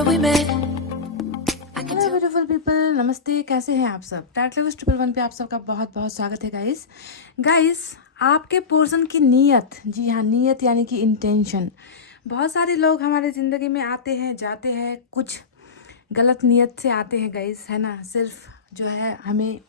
remember we met. I can hello tell. Beautiful people, नमस्ते। कैसे हैं आप सब? टैटलेविस 111 पे आप सबका बहुत बहुत स्वागत है गाइस। आपके पोर्शन की नीयत, जी हाँ, नीयत यानी कि इंटेंशन। बहुत सारे लोग हमारे ज़िंदगी में आते हैं, जाते हैं, कुछ गलत नीयत से आते हैं गाइस, है ना। सिर्फ जो है हमें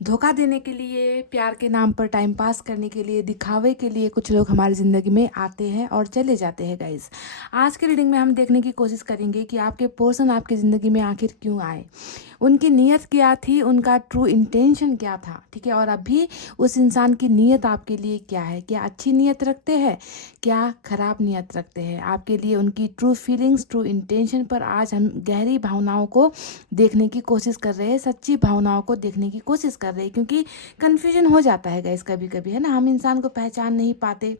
धोखा देने के लिए, प्यार के नाम पर टाइम पास करने के लिए, दिखावे के लिए कुछ लोग हमारी ज़िंदगी में आते हैं और चले जाते हैं गाइस। आज के रीडिंग में हम देखने की कोशिश करेंगे कि आपके पर्सन आपकी ज़िंदगी में आखिर क्यों आए, उनकी नीयत क्या थी, उनका ट्रू इंटेंशन क्या था, ठीक है। और अभी उस इंसान की नीयत आपके लिए क्या है, क्या अच्छी नीयत रखते हैं, क्या खराब नीयत रखते हैं आपके लिए। उनकी ट्रू फीलिंग्स, ट्रू इंटेंशन पर आज हम गहरी भावनाओं को देखने की कोशिश कर रहे हैं, सच्ची भावनाओं को देखने की कोशिश कर रहे हैं। क्योंकि कन्फ्यूजन हो जाता है गाइस कभी कभी, है ना। हम इंसान को पहचान नहीं पाते,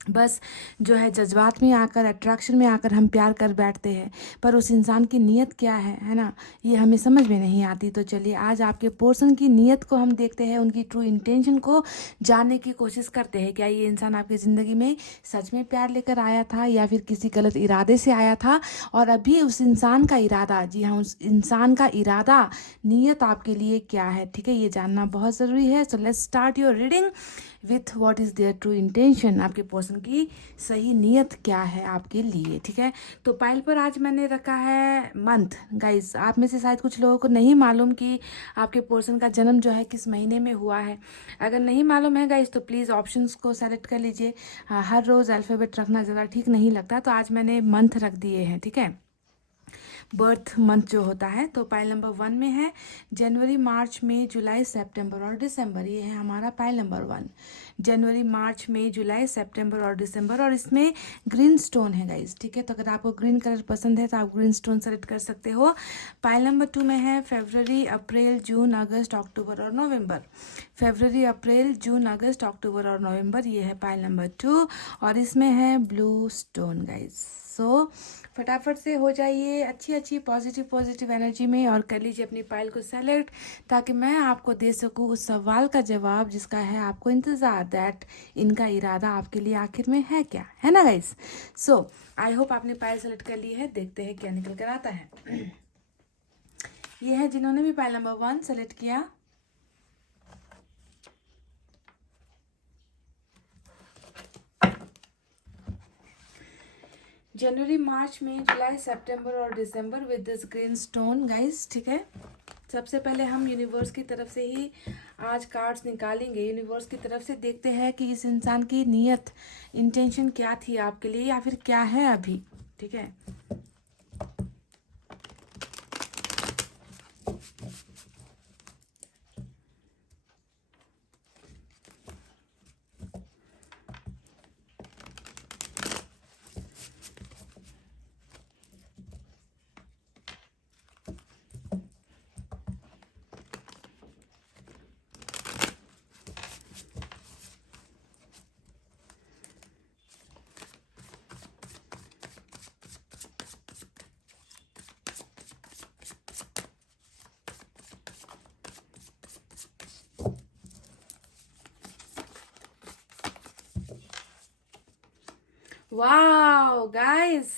बस जो है जज्बात में आकर, अट्रैक्शन में आकर हम प्यार कर बैठते हैं, पर उस इंसान की नीयत क्या है ना, ये हमें समझ में नहीं आती। तो चलिए आज आपके पर्सन की नीयत को हम देखते हैं, उनकी ट्रू इंटेंशन को जानने की कोशिश करते हैं। क्या ये इंसान आपकी ज़िंदगी में सच में प्यार लेकर आया था या फिर किसी गलत इरादे से आया था, और अभी उस इंसान का इरादा, जी हाँ, उस इंसान का इरादा, नीयत आपके लिए क्या है, ठीक है। ये जानना बहुत ज़रूरी है। So let's start your reading with what is their true intention. आपके पर्सन की सही नीयत क्या है आपके लिए, ठीक है। तो पाइल पर आज मैंने रखा है मंथ। गाइस, आप में से शायद कुछ लोगों को नहीं मालूम कि आपके पर्सन का जन्म जो है किस महीने में हुआ है। अगर नहीं मालूम है गाइस तो प्लीज़ ऑप्शंस को सेलेक्ट कर लीजिए। हर रोज़ अल्फ़ाबेट रखना ज़्यादा ठीक नहीं लगता, तो आज मैंने मंथ रख दिए हैं, ठीक है। बर्थ मंथ जो होता है। तो पाइल नंबर 1 में है जनवरी, मार्च, मई, जुलाई, सितंबर और दिसंबर। ये है हमारा पाइल नंबर 1। जनवरी, मार्च, मई, जुलाई, सितंबर और दिसंबर, और इसमें ग्रीन स्टोन है गाइस, ठीक है। तो अगर आपको ग्रीन कलर पसंद है तो आप ग्रीन स्टोन सेलेक्ट कर सकते हो। पाइल नंबर 2 में है फरवरी, अप्रैल, जून, अगस्त, अक्टूबर और नवंबर। फरवरी, अप्रैल, जून, अगस्त, अक्टूबर और नवंबर, ये है पाइल नंबर 2, और इसमें है ब्लू स्टोन गाइस। सो फटाफट से हो जाइए अच्छी अच्छी पॉजिटिव एनर्जी में और कर लीजिए अपनी फाइल को सेलेक्ट, ताकि मैं आपको दे सकूं उस सवाल का जवाब जिसका है आपको इंतज़ार, दैट इनका इरादा आपके लिए आखिर में है क्या, है ना गाइस। सो आई होप आपने फाइल सेलेक्ट कर ली है। देखते हैं क्या निकल कर आता है। ये है जिन्होंने भी फाइल नंबर 1 सेलेक्ट किया। जनवरी, मार्च, मई, जुलाई, सितंबर और दिसंबर with this green stone guys, ठीक है। सबसे पहले हम यूनिवर्स की तरफ से ही आज कार्ड्स निकालेंगे। यूनिवर्स की तरफ से देखते हैं कि इस इंसान की नीयत, इंटेंशन क्या थी आपके लिए या फिर क्या है अभी, ठीक है। वाओ गाइस,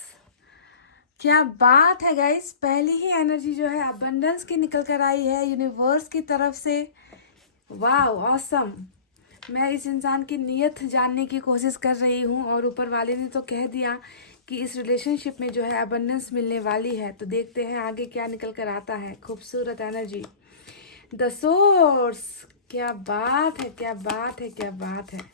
क्या बात है गाइस। पहली ही एनर्जी जो है अबंडेंस की निकल कर आई है यूनिवर्स की तरफ से। Wow awesome. मैं इस इंसान की नीयत जानने की कोशिश कर रही हूँ और ऊपर वाले ने तो कह दिया कि इस रिलेशनशिप में जो है अबंडेंस मिलने वाली है। तो देखते हैं आगे क्या निकल कर आता है। खूबसूरत एनर्जी, द सोर्स। क्या बात है, क्या बात है, क्या बात है।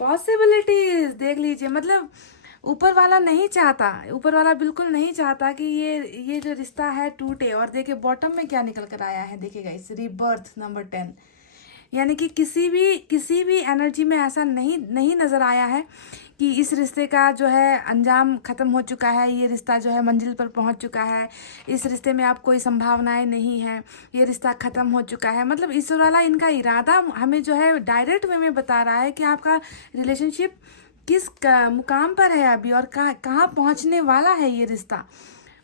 पॉसिबिलिटीज देख लीजिए, मतलब ऊपर वाला नहीं चाहता, ऊपर वाला बिल्कुल नहीं चाहता कि ये जो रिश्ता है टूटे। और देखिए बॉटम में क्या निकल कर आया है, देखिएगा इस रीबर्थ नंबर 10। यानी कि किसी भी एनर्जी में ऐसा नहीं नज़र आया है कि इस रिश्ते का जो है अंजाम ख़त्म हो चुका है, ये रिश्ता जो है मंजिल पर पहुंच चुका है, इस रिश्ते में अब कोई संभावनाएं नहीं है, ये रिश्ता ख़त्म हो चुका है। मतलब ईश्वर वाला इनका इरादा हमें जो है डायरेक्ट वे में बता रहा है कि आपका रिलेशनशिप किस मुकाम पर है अभी और कहाँ कहाँ पहुँचने वाला है ये रिश्ता।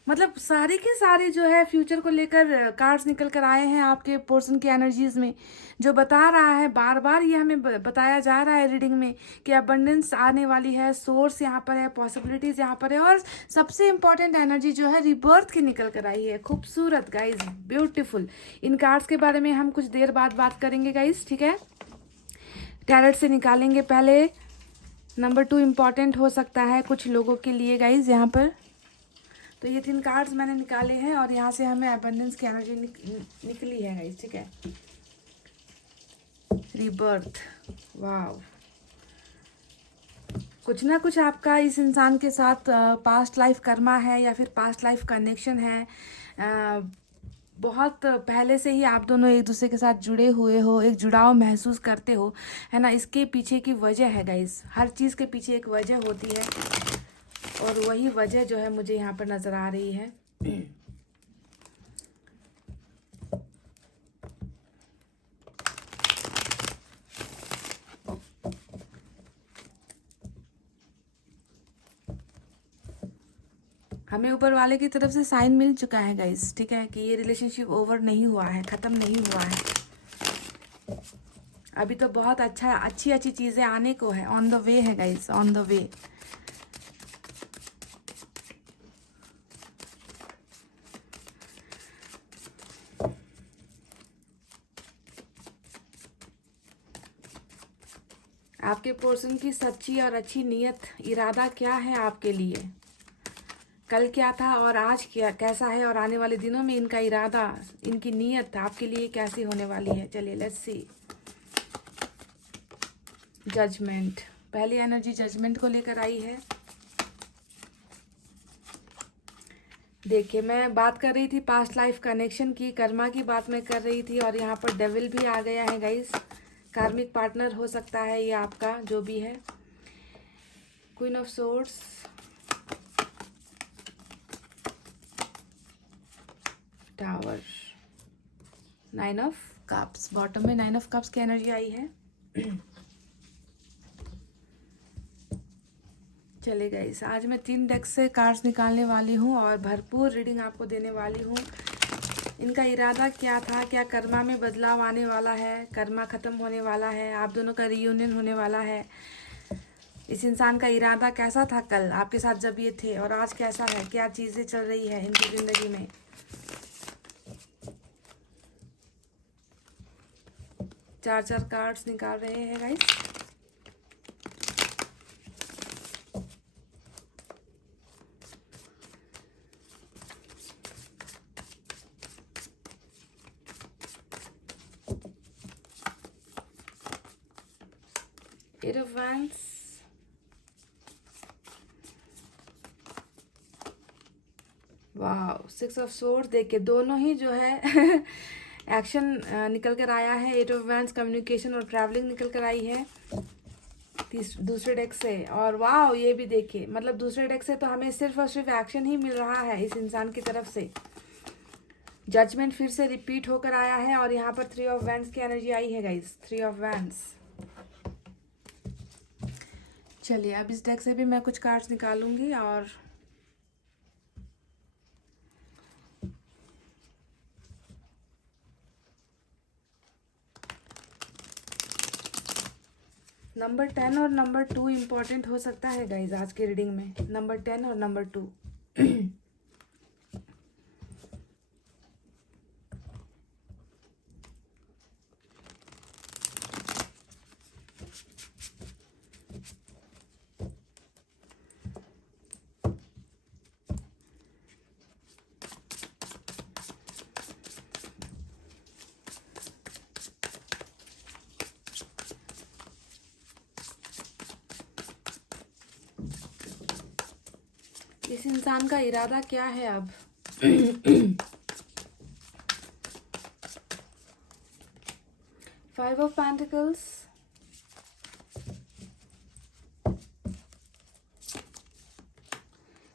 मतलब सारे के सारे जो है फ्यूचर को लेकर कार्ड्स निकल कर आए हैं आपके पोर्शन की एनर्जीज में, जो बता रहा है, बार बार ये हमें बताया जा रहा है रीडिंग में कि अबंडेंस आने वाली है, सोर्स यहाँ पर है, पॉसिबिलिटीज यहाँ पर है, और सबसे इम्पॉर्टेंट एनर्जी जो है रिबर्थ की निकल कर आई है। खूबसूरत गाइज, ब्यूटीफुल। इन कार्ड्स के बारे में हम कुछ देर बाद बात करेंगे गाइज, ठीक है। टैरेट से निकालेंगे पहले। नंबर 2 इम्पॉर्टेंट हो सकता है कुछ लोगों के लिए गाइज यहाँ पर। तो ये 3 कार्ड्स मैंने निकाले हैं और यहाँ से हमें अबंडेंस की एनर्जी निकली है गाइस, ठीक है। रीबर्थ, वाव। कुछ ना कुछ आपका इस इंसान के साथ पास्ट लाइफ कर्मा है या फिर पास्ट लाइफ कनेक्शन है। बहुत पहले से ही आप दोनों एक दूसरे के साथ जुड़े हुए हो, एक जुड़ाव महसूस करते हो, है ना। इसके पीछे की वजह है गाइस, हर चीज़ के पीछे एक वजह होती है और वही वजह जो है मुझे यहाँ पर नज़र आ रही है। हमें ऊपर वाले की तरफ से साइन मिल चुका है गाइस, ठीक है, कि ये रिलेशनशिप ओवर नहीं हुआ है, ख़त्म नहीं हुआ है। अभी तो बहुत अच्छी चीज़ें आने को है, ऑन द वे है गाइस, ऑन द वे। आपके पर्सन की सच्ची और अच्छी नीयत, इरादा क्या है आपके लिए, कल क्या था और आज क्या कैसा है, और आने वाले दिनों में इनका इरादा, इनकी नीयत आपके लिए कैसी होने वाली है। चलिए लेट्स सी। जजमेंट, पहली एनर्जी जजमेंट को लेकर आई है। देखिए, मैं बात कर रही थी पास्ट लाइफ कनेक्शन की, कर्मा की बात मैं कर रही थी, और यहाँ पर डेविल भी आ गया है गाइस। कार्मिक पार्टनर हो सकता है ये आपका, जो भी है। Queen of swords, tower, 9 of cups, bottom में 9 ऑफ कप्स की एनर्जी आई है। चले गाइस, आज मैं 3 डेक से कार्ड्स निकालने वाली हूँ और भरपूर रीडिंग आपको देने वाली हूँ। इनका इरादा क्या था, क्या कर्मा में बदलाव आने वाला है, कर्मा ख़त्म होने वाला है, आप दोनों का रियूनियन होने वाला है। इस इंसान का इरादा कैसा था कल आपके साथ जब ये थे, और आज कैसा है, क्या चीज़ें चल रही है इनकी ज़िंदगी में। चार कार्ड्स निकाल रहे हैं गाइस। Eight of Wands, वाह, 6 ऑफ सोर्ड्स। देखिए दोनों ही जो है एक्शन निकल कर आया है। 8 ऑफ वैंड्स, कम्युनिकेशन और ट्रैवलिंग निकल कर आई है दूसरे डेक से। और वाह, ये भी देखिए, मतलब दूसरे डेक से तो हमें सिर्फ और सिर्फ एक्शन ही मिल रहा है इस इंसान की तरफ से। जजमेंट फिर से रिपीट होकर आया है और यहाँ पर 3 ऑफ वैंड्स की एनर्जी आई है गाइस, 3 ऑफ वैंड्स। चलिए, अब इस डेक से भी मैं कुछ कार्ड्स निकालूंगी और नंबर 10 और नंबर 2 इम्पॉर्टेंट हो सकता है गाइज आज के रीडिंग में। नंबर 10 और नंबर 2। इस इंसान का इरादा क्या है अब? 5 ऑफ पेंटिकल्स,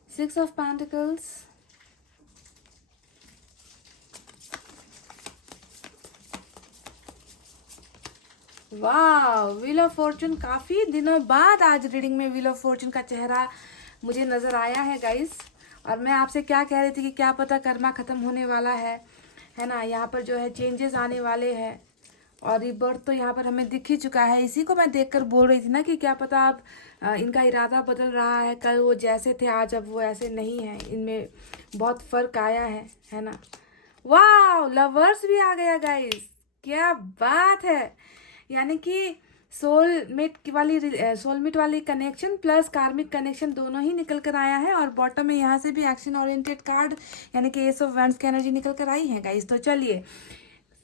6 ऑफ पेंटिकल्स, वाह, व्हील ऑफ फॉर्चून। काफी दिनों बाद आज रीडिंग में व्हील ऑफ फॉर्चून का चेहरा मुझे नजर आया है गाइस। और मैं आपसे क्या कह रही थी कि क्या पता कर्मा ख़त्म होने वाला है ना, यहाँ पर जो है चेंजेस आने वाले हैं और रिबर्थ तो यहाँ पर हमें दिख ही चुका है। इसी को मैं देखकर बोल रही थी ना कि क्या पता अब इनका इरादा बदल रहा है, कल वो जैसे थे आज अब वो ऐसे नहीं है, इनमें बहुत फर्क आया है ना। वाह, लवर्स भी आ गया गाइस, क्या बात है। यानी कि सोलमेट वाली कनेक्शन प्लस कार्मिक कनेक्शन दोनों ही निकल कर आया है। और बॉटम में यहाँ से भी एक्शन ओरिएंटेड कार्ड यानी कि एस ऑफ वैंड्स की एनर्जी निकल कर आई है गाइस। तो चलिए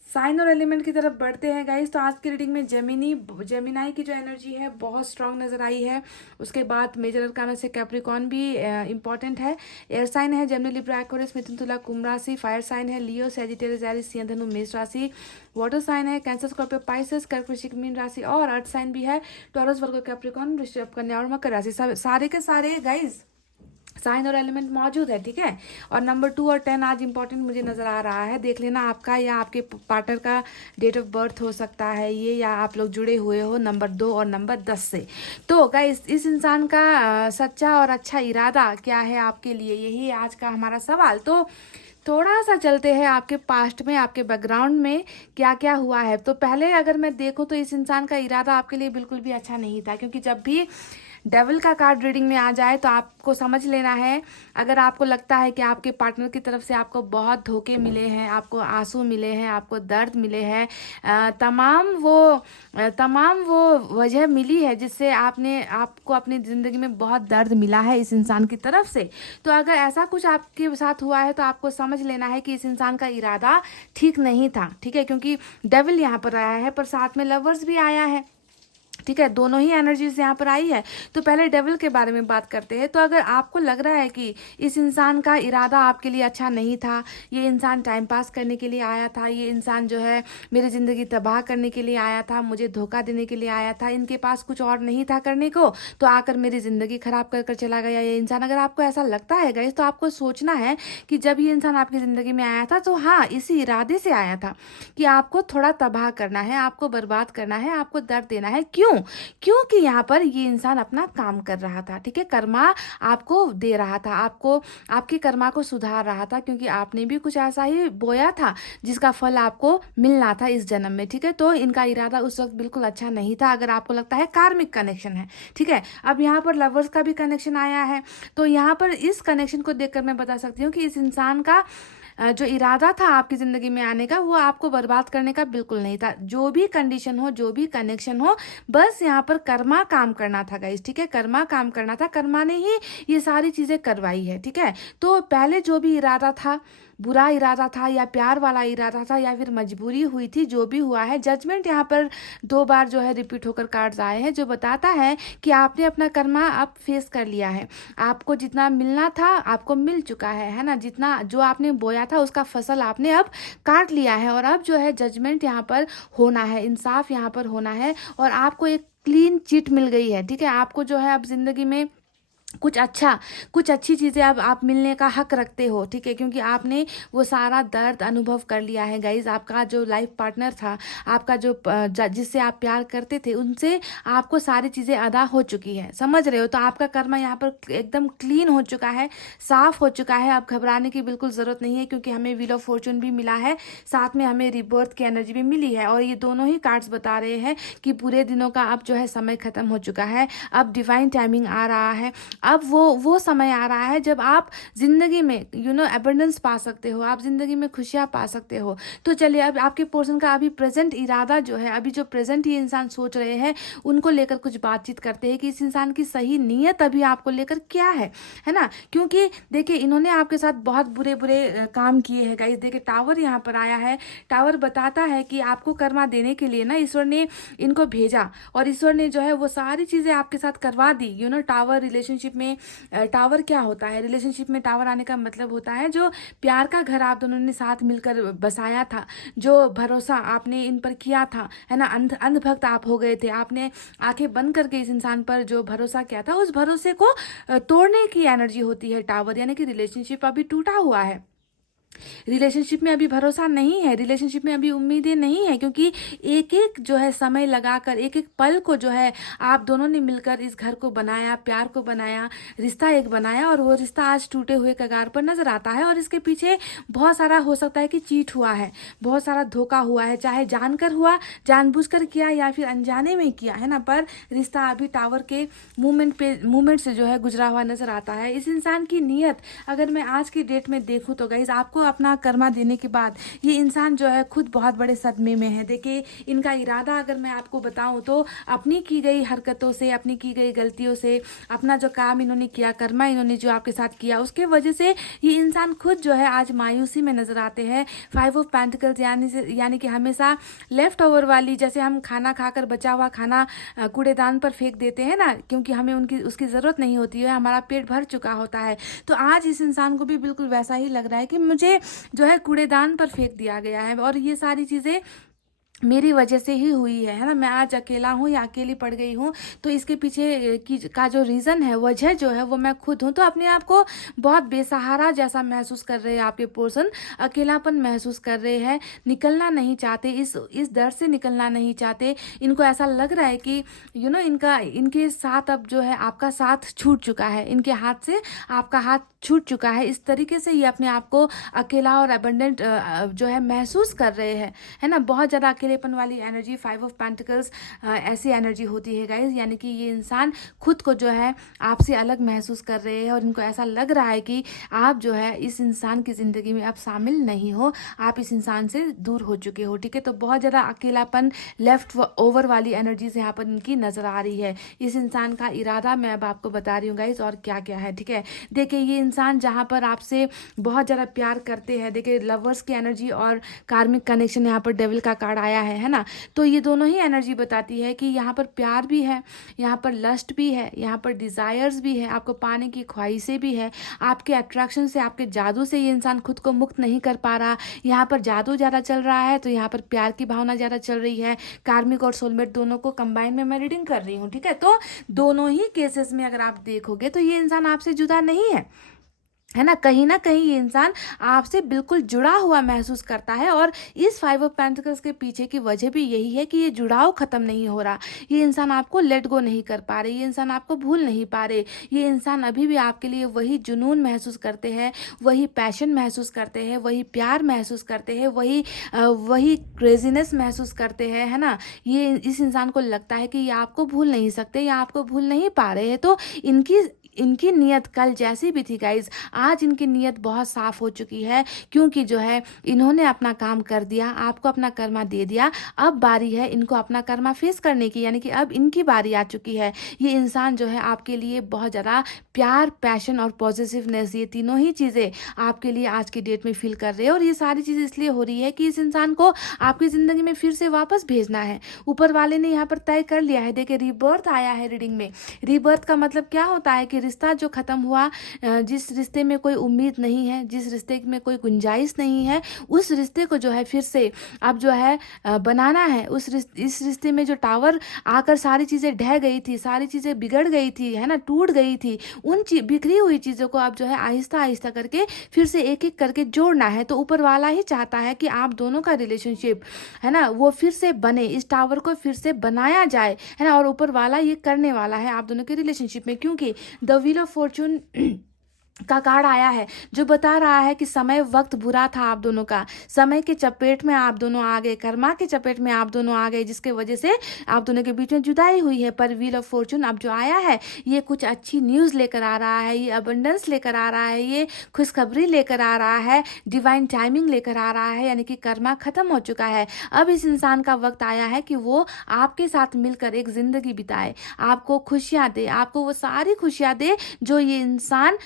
साइन और एलिमेंट की तरफ बढ़ते हैं गाइस। तो आज की रीडिंग में जेमिनाई की जो एनर्जी है बहुत स्ट्रांग नजर आई है। उसके बाद मेजर अरकाना से कैप्रिकॉर्न भी इंपॉर्टेंट है। एयर साइन है जेमिनी, लिब्रा, एक्वेरियस, मिथुन, तुला, कुंभ राशि। फायर साइन है लियो, सैजिटेरियस, एरिस, सिंह, धनु, मेष राशि। वाटर साइन है कैंसर, स्कॉर्पियो, पाइसेस, कर्क, वृश्चिक, मीन राशि। और अर्थ साइन भी है टॉरस, वर्गो, कैप्रिकॉर्न, वृषभ, कन्या और मकर राशि। सारे के सारे गाइस साइन और एलिमेंट मौजूद है, ठीक है। और नंबर 2 और 10 आज इंपॉर्टेंट मुझे नज़र आ रहा है। देख लेना आपका या आपके पार्टनर का डेट ऑफ बर्थ हो सकता है ये, या आप लोग जुड़े हुए हो नंबर 2 और नंबर 10 से। तो गाइस इस इंसान का सच्चा और अच्छा इरादा क्या है आपके लिए, यही आज का हमारा सवाल। तो थोड़ा सा चलते हैं आपके पास्ट में, आपके बैकग्राउंड में क्या क्या हुआ है। तो पहले अगर मैं देखूं तो इस इंसान का इरादा आपके लिए बिल्कुल भी अच्छा नहीं था, क्योंकि जब भी डेविल का कार्ड रीडिंग में आ जाए तो आपको समझ लेना है, अगर आपको लगता है कि आपके पार्टनर की तरफ से आपको बहुत धोखे मिले हैं, आपको आंसू मिले हैं, आपको दर्द मिले हैं, तमाम वो वजह मिली है जिससे आपको अपनी ज़िंदगी में बहुत दर्द मिला है इस इंसान की तरफ से। तो अगर ऐसा कुछ आपके साथ हुआ है तो आपको समझ लेना है कि इस इंसान का इरादा ठीक नहीं था, ठीक है। क्योंकि डेविल यहाँ पर आया है पर साथ में लवर्स भी आया है, ठीक है। दोनों ही एनर्जीज यहाँ पर आई है। तो पहले डेविल के बारे में बात करते हैं। तो अगर आपको लग रहा है कि इस इंसान का इरादा आपके लिए अच्छा नहीं था, ये इंसान टाइम पास करने के लिए आया था, ये इंसान जो है मेरी ज़िंदगी तबाह करने के लिए आया था, मुझे धोखा देने के लिए आया था, इनके पास कुछ और नहीं था करने को, तो आकर मेरी ज़िंदगी ख़राब कर चला गया ये इंसान, अगर आपको ऐसा लगता है गाइस तो आपको सोचना है कि जब ये इंसान आपकी ज़िंदगी में आया था तो हाँ इसी इरादे से आया था कि आपको थोड़ा तबाह करना है, आपको बर्बाद करना है, आपको दर्द देना है। क्योंकि यहाँ पर ये इंसान अपना काम कर रहा था, ठीक है। कर्मा आपको दे रहा था, आपके कर्मा को सुधार रहा था, क्योंकि आपने भी कुछ ऐसा ही बोया था जिसका फल आपको मिलना था इस जन्म में, ठीक है। तो इनका इरादा उस वक्त बिल्कुल अच्छा नहीं था, अगर आपको लगता है कार्मिक कनेक्शन है, ठीक है। अब यहाँ पर लवर्स का भी कनेक्शन आया है। तो यहाँ पर इस कनेक्शन को देखकर मैं बता सकती हूँ कि इस इंसान का जो इरादा था आपकी ज़िंदगी में आने का वो आपको बर्बाद करने का बिल्कुल नहीं था। जो भी कंडीशन हो, जो भी कनेक्शन हो, बस यहाँ पर कर्मा काम करना था गाइस, ठीक है। कर्मा काम करना था, कर्मा ने ही ये सारी चीज़ें करवाई है, ठीक है। तो पहले जो भी इरादा था, बुरा इरादा था या प्यार वाला इरादा था या फिर मजबूरी हुई थी, जो भी हुआ है, जजमेंट यहाँ पर 2 बार जो है रिपीट होकर कार्ड्स आए हैं, जो बताता है कि आपने अपना कर्मा अब फेस कर लिया है। आपको जितना मिलना था आपको मिल चुका है ना। जितना जो आपने बोया था उसका फसल आपने अब काट लिया है, और अब जो है जजमेंट यहाँ पर होना है, इंसाफ यहाँ पर होना है, और आपको एक क्लीन चिट मिल गई है, ठीक है। आपको जो है अब जिंदगी में कुछ अच्छी चीज़ें अब आप मिलने का हक रखते हो, ठीक है। क्योंकि आपने वो सारा दर्द अनुभव कर लिया है गाइज। आपका जो लाइफ पार्टनर था, आपका जो जिससे आप प्यार करते थे, उनसे आपको सारी चीज़ें अदा हो चुकी है, समझ रहे हो। तो आपका कर्मा यहाँ पर एकदम क्लीन हो चुका है, साफ हो चुका है। अब घबराने की बिल्कुल ज़रूरत नहीं है, क्योंकि हमें व्हील ऑफ फॉर्चून भी मिला है, साथ में हमें रिबर्थ की एनर्जी भी मिली है, और ये दोनों ही कार्ड्स बता रहे हैं कि बुरे दिनों का अब जो है समय खत्म हो चुका है, अब डिवाइन टाइमिंग आ रहा है। अब वो समय आ रहा है जब आप जिंदगी में एबंडेंस पा सकते हो, आप जिंदगी में खुशियाँ पा सकते हो। तो चलिए अब आपके पर्सन का अभी प्रेजेंट इरादा जो है, अभी जो प्रेजेंट ये इंसान सोच रहे हैं, उनको लेकर कुछ बातचीत करते हैं कि इस इंसान की सही नीयत अभी आपको लेकर क्या है ना। क्योंकि देखिए इन्होंने आपके साथ बहुत बुरे काम किए हैं गाइस। देखिए टावर यहाँ पर आया है, टावर बताता है कि आपको कर्मा देने के लिए ना ईश्वर ने इनको भेजा, और ईश्वर ने जो है वो सारी चीज़ें आपके साथ करवा दी। टावर रिलेशनशिप में टावर क्या होता है, रिलेशनशिप में टावर आने का मतलब होता है जो प्यार का घर आप दोनों ने साथ मिलकर बसाया था, जो भरोसा आपने इन पर किया था, है ना। अंधभक्त आप हो गए थे, आपने आंखें बंद करके इस इंसान पर जो भरोसा किया था, उस भरोसे को तोड़ने की एनर्जी होती है टावर, यानी कि रिलेशनशिप अभी टूटा हुआ है। रिलेशनशिप में अभी भरोसा नहीं है, रिलेशनशिप में अभी उम्मीदें नहीं है, क्योंकि एक एक जो है समय लगाकर, एक एक पल को जो है आप दोनों ने मिलकर इस घर को बनाया, प्यार को बनाया, रिश्ता एक बनाया, और वो रिश्ता आज टूटे हुए कगार पर नजर आता है। और इसके पीछे बहुत सारा हो सकता है कि चीट हुआ है, बहुत सारा धोखा हुआ है, चाहे जानकर हुआ, जानबूझकर किया या फिर अनजाने में किया है ना, पर रिश्ता अभी टावर के मूवमेंट से जो है गुजरा हुआ नजर आता है। इस इंसान की नीयत अगर मैं आज की डेट में देखूँ तो गाइज, आपको अपना कर्मा देने के बाद ये इंसान जो है खुद बहुत बड़े सदमे में है। देखिए, इनका इरादा अगर मैं आपको बताऊं तो अपनी की गई हरकतों से, अपनी की गई गलतियों से, अपना जो काम इन्होंने किया, कर्मा इन्होंने जो आपके साथ किया, उसके वजह से ये इंसान खुद जो है आज मायूसी में नजर आते हैं। 5 ऑफ पेंटिकल्स यानी कि हमेशा लेफ्ट ओवर वाली, जैसे हम खाना खाकर बचा हुआ खाना कूड़ेदान पर फेंक देते हैं ना, क्योंकि हमें उसकी ज़रूरत नहीं होती है, हमारा पेट भर चुका होता है। तो आज इस इंसान को भी बिल्कुल वैसा ही लग रहा है कि मुझे जो है कूड़ेदान पर फेंक दिया गया है, और ये सारी चीज़ें मेरी वजह से ही हुई है ना। मैं आज अकेला हूँ या अकेली पड़ गई हूँ, तो इसके पीछे का जो रीज़न है, वजह जो है वो मैं खुद हूँ। तो अपने आप को बहुत बेसहारा जैसा महसूस कर रहे हैं आपके पर्सन, अकेलापन महसूस कर रहे हैं, निकलना नहीं चाहते, इस डर से निकलना नहीं चाहते। इनको ऐसा लग रहा है कि इनके साथ अब जो है आपका साथ छूट चुका है, इनके हाथ से आपका हाथ छूट चुका है। इस तरीके से ये अपने आप को अकेला और अबंडेंट जो है महसूस कर रहे हैं, है ना। बहुत ज़्यादा अकेलेपन वाली एनर्जी, 5 ऑफ पेंटिकल्स ऐसी एनर्जी होती है गाइज, यानी कि ये इंसान खुद को जो है आपसे अलग महसूस कर रहे हैं, और इनको ऐसा लग रहा है कि आप जो है इस इंसान की ज़िंदगी में अब शामिल नहीं हो, आप इस इंसान से दूर हो चुके हो, ठीक है। तो बहुत ज़्यादा अकेलापन, लेफ्ट ओवर वाली एनर्जीज यहाँ पर इनकी नज़र आ रही है। इस इंसान का इरादा मैं अब आपको बता रही हूँ गाइज, और क्या क्या है, ठीक है। देखिए, ये इंसान जहाँ पर आपसे बहुत ज़्यादा प्यार करते हैं, देखिए लवर्स की एनर्जी और कार्मिक कनेक्शन, यहाँ पर डेविल का कार्ड आया है ना। तो ये दोनों ही एनर्जी बताती है कि यहाँ पर प्यार भी है, यहाँ पर लस्ट भी है, यहाँ पर डिज़ायर्स भी है, आपको पाने की ख्वाहिशें भी है, आपके अट्रैक्शन से, आपके जादू से ये इंसान खुद को मुक्त नहीं कर पा रहा। यहाँ पर जादू ज़्यादा चल रहा है, तो यहाँ पर प्यार की भावना ज़्यादा चल रही है। कार्मिक और सोलमेट दोनों को कंबाइन में मैं रीडिंग कर रही हूँ, ठीक है। तो दोनों ही केसेस में अगर आप देखोगे तो ये इंसान आपसे जुदा नहीं है ना कहीं ये इंसान आपसे बिल्कुल जुड़ा हुआ महसूस करता है। और इस 5 ऑफ पेंटिकल्स के पीछे की वजह भी यही है कि ये जुड़ाव खत्म नहीं हो रहा, ये इंसान आपको लेट गो नहीं कर पा रहे, ये इंसान आपको भूल नहीं पा रहे, ये इंसान अभी भी आपके लिए वही जुनून महसूस करते हैं, वही पैशन महसूस करते हैं, वही प्यार महसूस करते हैं, वही क्रेजीनेस महसूस करते हैं, है ना। ये इस इंसान को लगता है कि ये आपको भूल नहीं सकते या आपको भूल नहीं पा रहे हैं। तो इनकी नीयत कल जैसी भी थी गाइज, आज इनकी नीयत बहुत साफ हो चुकी है, क्योंकि जो है इन्होंने अपना काम कर दिया, आपको अपना कर्मा दे दिया। अब बारी है इनको अपना कर्मा फेस करने की, यानी कि अब इनकी बारी आ चुकी है। ये इंसान जो है आपके लिए बहुत ज़्यादा प्यार, पैशन और पॉजिटिवनेस, ये तीनों ही चीज़ें आपके लिए आज की डेट में फील कर रहे हैं। और ये सारी चीज़ें इसलिए हो रही है कि इस इंसान को आपकी ज़िंदगी में फिर से वापस भेजना है। ऊपर वाले ने यहाँ पर तय कर लिया है। देखिए, रीबर्थ आया है रीडिंग में। रीबर्थ का मतलब क्या होता है कि रिश्ता जो खत्म हुआ, जिस रिश्ते में कोई उम्मीद नहीं है, जिस रिश्ते में कोई गुंजाइश नहीं है, उस रिश्ते को जो है फिर से अब जो है बनाना है। इस रिश्ते में जो टावर आकर सारी चीज़ें ढह गई थी, सारी चीज़ें बिगड़ गई थी, है ना, टूट गई थी, उन बिखरी हुई चीज़ों को अब जो है आहिस्ता आहिस्ता करके फिर से एक एक करके जोड़ना है। तो ऊपर वाला ही चाहता है कि आप दोनों का रिलेशनशिप, है ना, वो फिर से बने, इस टावर को फिर से बनाया जाए, है ना। और ऊपर वाला ये करने वाला है आप दोनों के रिलेशनशिप में, क्योंकि द व्हील ऑफ फॉर्चून का कार्ड आया है, जो बता रहा है कि समय वक्त बुरा था आप दोनों का, समय के चपेट में आप दोनों आ गए, कर्मा के चपेट में आप दोनों आ गए, जिसके वजह से आप दोनों के बीच में जुदाई हुई है। पर व्हील ऑफ फॉर्चून अब जो आया है, ये कुछ अच्छी न्यूज़ लेकर आ रहा है, ये अबंडेंस लेकर आ रहा है, ये खुशखबरी लेकर आ रहा है, डिवाइन टाइमिंग लेकर आ रहा है, यानी कि कर्मा खत्म हो चुका है। अब इस इंसान का वक्त आया है कि वो आपके साथ मिलकर एक जिंदगी बिताए, आपको खुशियाँ दे, आपको वो सारी खुशियाँ दे जो ये इंसान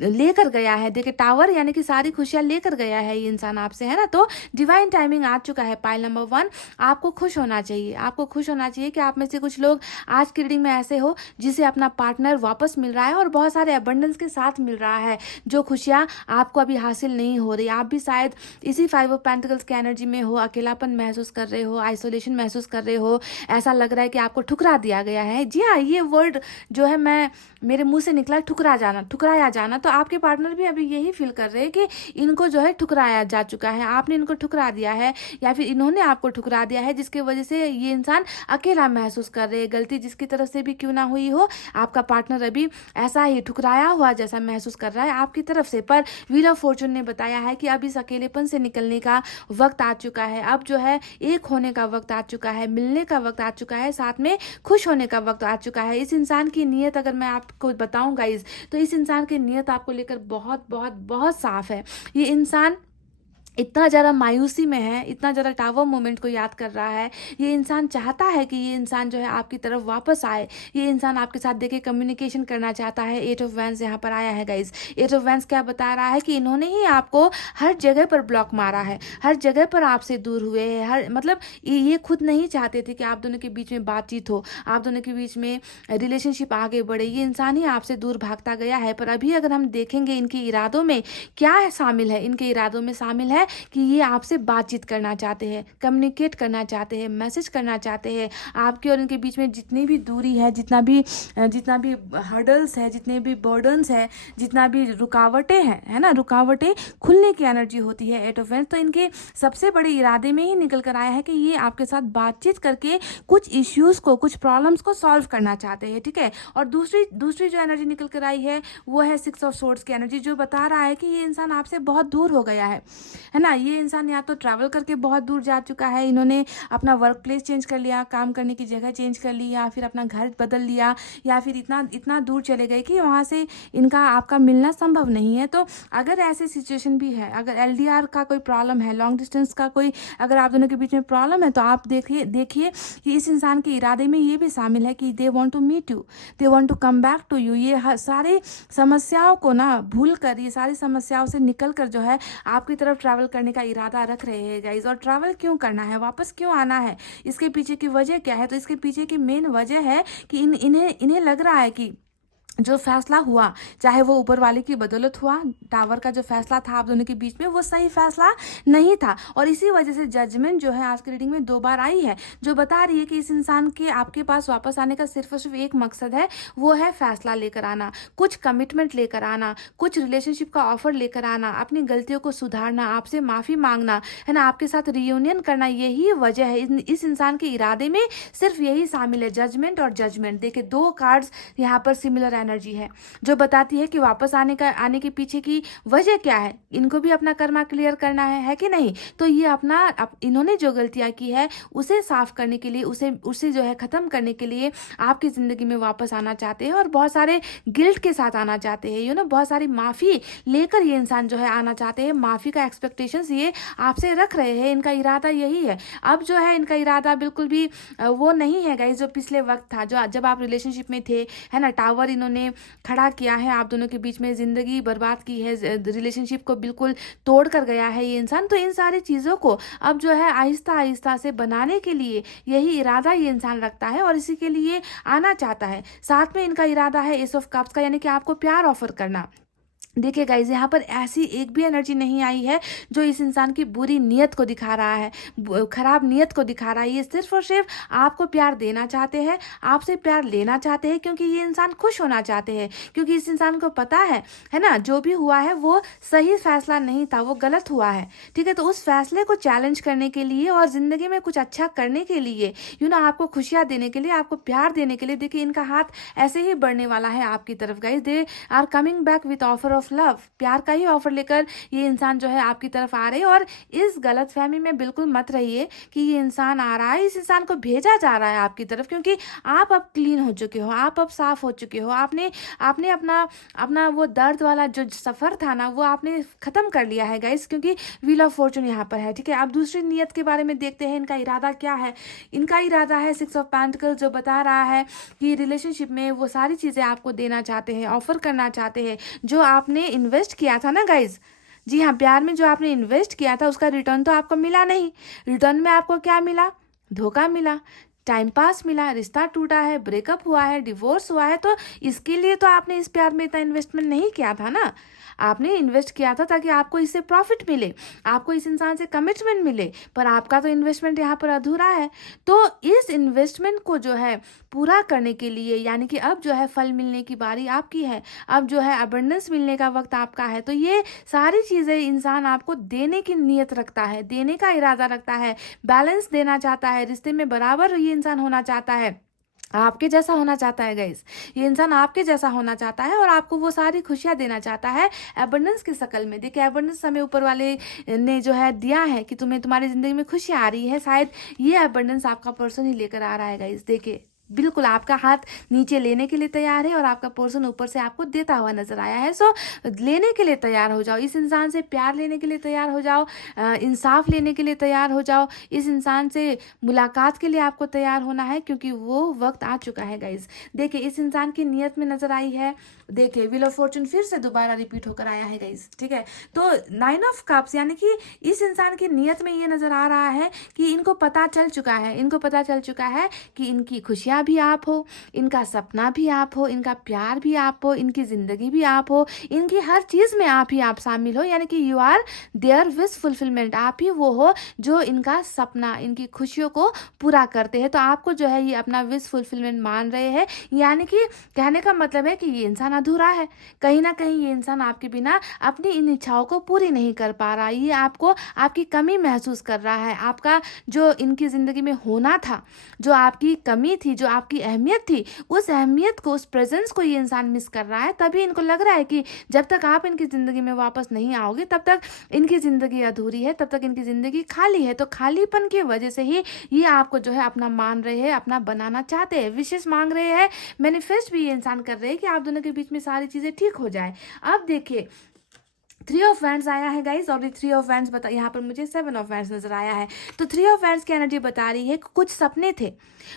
लेकर गया है। देखिए, टावर यानी कि सारी खुशियाँ लेकर गया है ये इंसान आपसे, है ना। तो डिवाइन टाइमिंग आ चुका है। पाइल नंबर 1, आपको खुश होना चाहिए, आपको खुश होना चाहिए कि आप में से कुछ लोग आज की रीडिंग में ऐसे हो जिसे अपना पार्टनर वापस मिल रहा है और बहुत सारे अबंडेंस के साथ मिल रहा है, जो खुशियाँ आपको अभी हासिल नहीं हो रही। आप भी शायद इसी 5 ऑफ पेंटिकल्स की एनर्जी में हो, अकेलापन महसूस कर रहे हो, आइसोलेशन महसूस कर रहे हो, ऐसा लग रहा है कि आपको ठुकरा दिया गया है। जी हाँ, ये वर्ड जो है मेरे मुंह से निकला, ठुकराया जाना, ठुकराना, तो आपके पार्टनर भी अभी यही फील कर रहे हैं कि इनको जो है ठुकराया जा चुका है, आपने इनको ठुकरा दिया है या फिर इन्होंने आपको ठुकरा दिया है, जिसकी वजह से ये इंसान अकेला महसूस कर रहे हैं। गलती जिसकी तरफ से भी क्यों ना हुई हो, आपका पार्टनर अभी ऐसा ही ठुकराया हुआ जैसा महसूस कर रहा है आपकी तरफ से। पर व्हील ऑफ फॉर्चून ने बताया है कि अब इस अकेलेपन से निकलने का वक्त आ चुका है, अब जो है एक होने का वक्त आ चुका है, मिलने का वक्त आ चुका है, साथ में खुश होने का वक्त आ चुका है। इस इंसान की नीयत अगर मैं आपको बताऊं गाइज, तो इस इंसान की नीयत आपको लेकर बहुत बहुत बहुत साफ है। ये इंसान इतना ज़्यादा मायूसी में है, इतना ज़्यादा टावर मोमेंट को याद कर रहा है। ये इंसान चाहता है कि ये इंसान जो है आपकी तरफ वापस आए, ये इंसान आपके साथ देखिए कम्युनिकेशन करना चाहता है। 8 ऑफ वैंड्स यहाँ पर आया है गाइज। 8 ऑफ वैंड्स क्या बता रहा है कि इन्होंने ही आपको हर जगह पर ब्लॉक मारा है, हर जगह पर आपसे दूर हुए हैं, हर मतलब ये खुद नहीं चाहते थे कि आप दोनों के बीच में बातचीत हो, आप दोनों के बीच में रिलेशनशिप आगे बढ़े। ये इंसान ही आपसे दूर भागता गया है। पर अभी अगर हम देखेंगे इनके इरादों में क्या है शामिल है, इनके इरादों में शामिल है कि ये आपसे बातचीत करना चाहते हैं, कम्युनिकेट करना चाहते हैं, मैसेज करना चाहते हैं। आपके और इनके बीच में जितनी भी दूरी है, जितना भी हर्डल्स है, जितने भी बर्डन्स है, जितना भी रुकावटें हैं, है ना, रुकावटें खुलने की एनर्जी होती है 8 ऑफ वैंड्स। तो इनके सबसे बड़े इरादे में ही निकल कर आया है कि ये आपके साथ बातचीत करके कुछ इश्यूज़ को, कुछ प्रॉब्लम्स को सॉल्व करना चाहते हैं, ठीक है। और दूसरी जो एनर्जी निकल कर आई है वो है 6 ऑफ सोर्ड्स की एनर्जी, जो बता रहा है कि ये इंसान आपसे बहुत दूर हो गया है ना। ये इंसान या तो ट्रैवल करके बहुत दूर जा चुका है, इन्होंने अपना वर्क प्लेस चेंज कर लिया, काम करने की जगह चेंज कर ली, या फिर अपना घर बदल लिया, या फिर इतना दूर चले गए कि वहाँ से इनका आपका मिलना संभव नहीं है। तो अगर ऐसे सिचुएशन भी है, अगर LDR का कोई प्रॉब्लम है, लॉन्ग डिस्टेंस का कोई अगर आप दोनों के बीच में प्रॉब्लम है, तो आप देखिए कि इस इंसान के इरादे में ये भी शामिल है कि they want to meet you, they want to come back to you. ये सारी समस्याओं को ना भूल कर, ये सारी समस्याओं से निकल कर जो है आपकी तरफ ट्रैवल करने का इरादा रख रहे हैं गाइज। और ट्रैवल क्यों करना है, वापस क्यों आना है, इसके पीछे की वजह क्या है? तो इसके पीछे की मेन वजह है कि इन्हें लग रहा है कि जो फैसला हुआ, चाहे वो ऊपर वाले की बदौलत हुआ, टावर का जो फैसला था आप दोनों के बीच में, वो सही फैसला नहीं था। और इसी वजह से जजमेंट जो है आज की रीडिंग में 2 बार आई है, जो बता रही है कि इस इंसान के आपके पास वापस आने का सिर्फ और सिर्फ एक मकसद है, वो है फैसला लेकर आना, कुछ कमिटमेंट लेकर आना, कुछ रिलेशनशिप का ऑफर लेकर आना, अपनी गलतियों को सुधारना, आपसे माफ़ी मांगना, है ना, आपके साथ रियूनियन करना। यही वजह है, इस इंसान के इरादे में सिर्फ यही शामिल है, जजमेंट और जजमेंट। देखिए 2 कार्ड्स यहाँ पर सिमिलर एनर्जी है, जो बताती है कि वापस आने के पीछे की वजह क्या है। इनको भी अपना कर्मा क्लियर करना है कि नहीं। तो ये इन्होंने जो गलतियां की है उसे साफ करने के लिए, उसे जो है खत्म करने के लिए आपकी जिंदगी में वापस आना चाहते हैं, और बहुत सारे गिल्ट के साथ आना चाहते हैं। बहुत सारी माफी लेकर ये इंसान जो है आना चाहते हैं, माफी का एक्सपेक्टेशंस ये आपसे रख रहे हैं। इनका इरादा यही है। अब जो है इनका इरादा बिल्कुल भी वो नहीं है गाइस, जो पिछले वक्त था, जो जब आप रिलेशनशिप में थे, है ना, टावर इन्होंने खड़ा किया है आप दोनों के बीच में, जिंदगी बर्बाद की है, रिलेशनशिप को बिल्कुल तोड़ कर गया है ये इंसान। तो इन सारी चीज़ों को अब जो है आहिस्ता आहिस्ता से बनाने के लिए यही इरादा ये इंसान रखता है, और इसी के लिए आना चाहता है। साथ में इनका इरादा है एस ऑफ कप्स का, यानी कि आपको प्यार ऑफर करना। देखिए गाइज, यहाँ पर ऐसी एक भी एनर्जी नहीं आई है जो इस इंसान की बुरी नीयत को दिखा रहा है, खराब नीयत को दिखा रहा है। ये सिर्फ और सिर्फ आपको प्यार देना चाहते हैं, आपसे प्यार लेना चाहते हैं, क्योंकि ये इंसान खुश होना चाहते हैं। क्योंकि इस इंसान को पता है ना, जो भी हुआ है वो सही फैसला नहीं था, वो गलत हुआ है, ठीक है। तो उस फैसले को चैलेंज करने के लिए और जिंदगी में कुछ अच्छा करने के लिए, आपको खुशियाँ देने के लिए, आपको प्यार देने के लिए, देखिए इनका हाथ ऐसे ही बढ़ने वाला है आपकी तरफ guys. They are coming back with offer of love, प्यार का ही ऑफर लेकर ये इंसान जो है आपकी तरफ आ रहे हैं। और इस गलतफहमी में बिल्कुल मत रहिए कि ये इंसान आ रहा है, इस इंसान को भेजा जा रहा है आपकी तरफ, क्योंकि आप अब क्लीन हो चुके हो, आप अब साफ हो चुके हो। आपने अपना वो दर्द वाला जो सफर था ना, वो आपने खत्म कर लिया है गाइस, क्योंकि व्हील ऑफ फॉर्चून यहाँ पर है, ठीक है। अब दूसरी नियत के बारे में देखते हैं, इनका इरादा क्या है। इनका इरादा है 6 ऑफ पेंटिकल्स, जो बता रहा है कि रिलेशनशिप में वो सारी चीजें आपको देना चाहते हैं, ऑफर करना चाहते हैं, जो आपने इन्वेस्ट किया था ना गाइज। जी हाँ, प्यार में जो आपने इन्वेस्ट किया था उसका रिटर्न तो आपको मिला नहीं। रिटर्न में आपको क्या मिला? धोखा मिला, टाइम पास मिला, रिश्ता टूटा है, ब्रेकअप हुआ है, डिवोर्स हुआ है। तो इसके लिए तो आपने इस प्यार में इतना इन्वेस्टमेंट नहीं किया था ना। आपने इन्वेस्ट किया था ताकि आपको इससे प्रॉफिट मिले, आपको इस इंसान से कमिटमेंट मिले, पर आपका तो इन्वेस्टमेंट यहाँ पर अधूरा है। तो इस इन्वेस्टमेंट को जो है पूरा करने के लिए, यानी कि अब जो है फल मिलने की बारी आपकी है, अब जो है अबंडेंस मिलने का वक्त आपका है। तो ये सारी चीज़ें इंसान आपको देने की नीयत रखता है, देने का इरादा रखता है, बैलेंस देना चाहता है, रिश्ते में बराबर ये इंसान होना चाहता है, आपके जैसा होना चाहता है गाइस। ये इंसान आपके जैसा होना चाहता है और आपको वो सारी खुशियाँ देना चाहता है एबंडेंस की शक्ल में। देखिए एबंडेंस हमें ऊपर वाले ने जो है दिया है कि तुम्हें तुम्हारी ज़िंदगी में खुशियाँ आ रही है, शायद ये एबंडेंस आपका पर्सन ही लेकर आ रहा है गाइस। देखिए बिल्कुल आपका हाथ नीचे लेने के लिए तैयार है और आपका पर्सन ऊपर से आपको देता हुआ नजर आया है। सो लेने के लिए तैयार हो जाओ, इस इंसान से प्यार लेने के लिए तैयार हो जाओ, इंसाफ लेने के लिए तैयार हो जाओ, इस इंसान से मुलाकात के लिए आपको तैयार होना है, क्योंकि वो वक्त आ चुका है गाइज। देखिए इस इंसान की नीयत में नजर आई है, देखिए व्हील ऑफ फॉर्चून फिर से दोबारा रिपीट होकर आया है गाइज, ठीक है। तो 9 ऑफ कप्स यानी कि इस इंसान की नीयत में ये नजर आ रहा है कि इनको पता चल चुका है, इनको पता चल चुका है कि इनकी खुशियाँ भी आप हो, इनका सपना भी आप हो, इनका प्यार भी आप हो, इनकी ज़िंदगी भी आप हो, इनकी हर चीज़ में आप ही आप शामिल हो, यानी कि you are their wish fulfilment. आप ही वो हो जो इनका सपना, इनकी खुशियों को पूरा करते हैं। तो आपको जो है ये अपना विश फुलफिलमेंट मान रहे हैं, यानी कि कहने का मतलब है कि ये इंसान अधूरा है, कहीं ना कहीं ये इंसान आपके बिना अपनी इन इच्छाओं को पूरी नहीं कर पा रहा, ये आपको आपकी कमी महसूस कर रहा है। आपका जो इनकी ज़िंदगी में होना था, जो आपकी कमी थी, जो आपकी अहमियत थी, उस अहमियत को, उस प्रेजेंस को ये इंसान मिस कर रहा है। तभी इनको लग रहा है कि जब तक आप इनकी ज़िंदगी में वापस नहीं आओगे तब तक इनकी ज़िंदगी अधूरी है, तब तक इनकी ज़िंदगी खाली है। तो खालीपन की वजह से ही ये आपको जो है अपना मान रहे हैं, अपना बनाना चाहते हैं, विशेष मांग रहे हैं, मैनिफेस्ट भी ये इंसान कर रहे हैं कि आप दोनों के बीच में सारी चीज़ें ठीक हो जाए। अब देखिए 3 ऑफ वैंड्स आया है गाइस, और ये 3 ऑफ वैंड्स बता, यहाँ पर मुझे 7 ऑफ वैंड्स नजर आया है। तो 3 ऑफ वैंड्स की एनर्जी बता रही है कि कुछ सपने थे,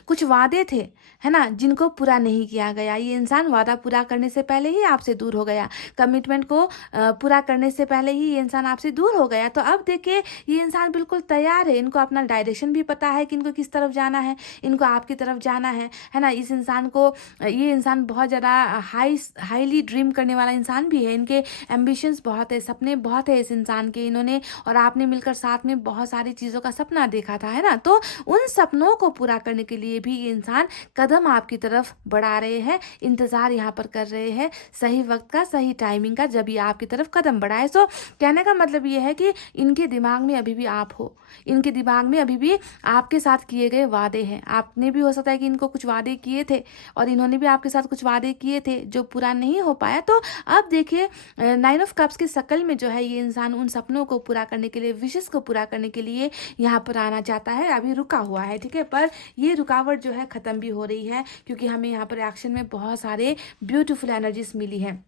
कुछ वादे थे, है ना, जिनको पूरा नहीं किया गया। ये इंसान वादा पूरा करने से पहले ही आपसे दूर हो गया, कमिटमेंट को पूरा करने से पहले ही ये इंसान आपसे दूर हो गया। तो अब देखिए ये इंसान बिल्कुल तैयार है, इनको अपना डायरेक्शन भी पता है कि इनको किस तरफ जाना है, इनको आपकी तरफ जाना है ना। इस इंसान को, ये इंसान बहुत ज़्यादा हाईली ड्रीम करने वाला इंसान भी है, इनके एम्बिशंस बहुत है, सपने बहुत है इस इंसान के। इन्होंने और आपने मिलकर साथ में बहुत सारी चीज़ों का सपना देखा था, है ना। तो उन सपनों को पूरा करने के लिए भी ये इंसान कदम आपकी तरफ बढ़ा रहे हैं, इंतज़ार यहाँ पर कर रहे हैं सही वक्त का, सही टाइमिंग का, जब ये आपकी तरफ कदम बढ़ाए। सो कहने का मतलब ये है कि इनके दिमाग में अभी भी आप हो, इनके दिमाग में अभी भी आपके साथ किए गए वादे हैं। आपने भी हो सकता है कि इनको कुछ वादे किए थे और इन्होंने भी आपके साथ कुछ वादे किए थे जो पूरा नहीं हो पाया। तो अब देखिए 9 ऑफ कप्स की शक्ल में जो है ये इंसान उन सपनों को पूरा करने के लिए, विशेष को पूरा करने के लिए यहाँ पर आना चाहता है। अभी रुका हुआ है, ठीक है, पर ये रुकावट जो है ख़त्म भी हो रही है, क्योंकि हमें यहाँ पर एक्शन में बहुत सारे ब्यूटीफुल एनर्जीज मिली है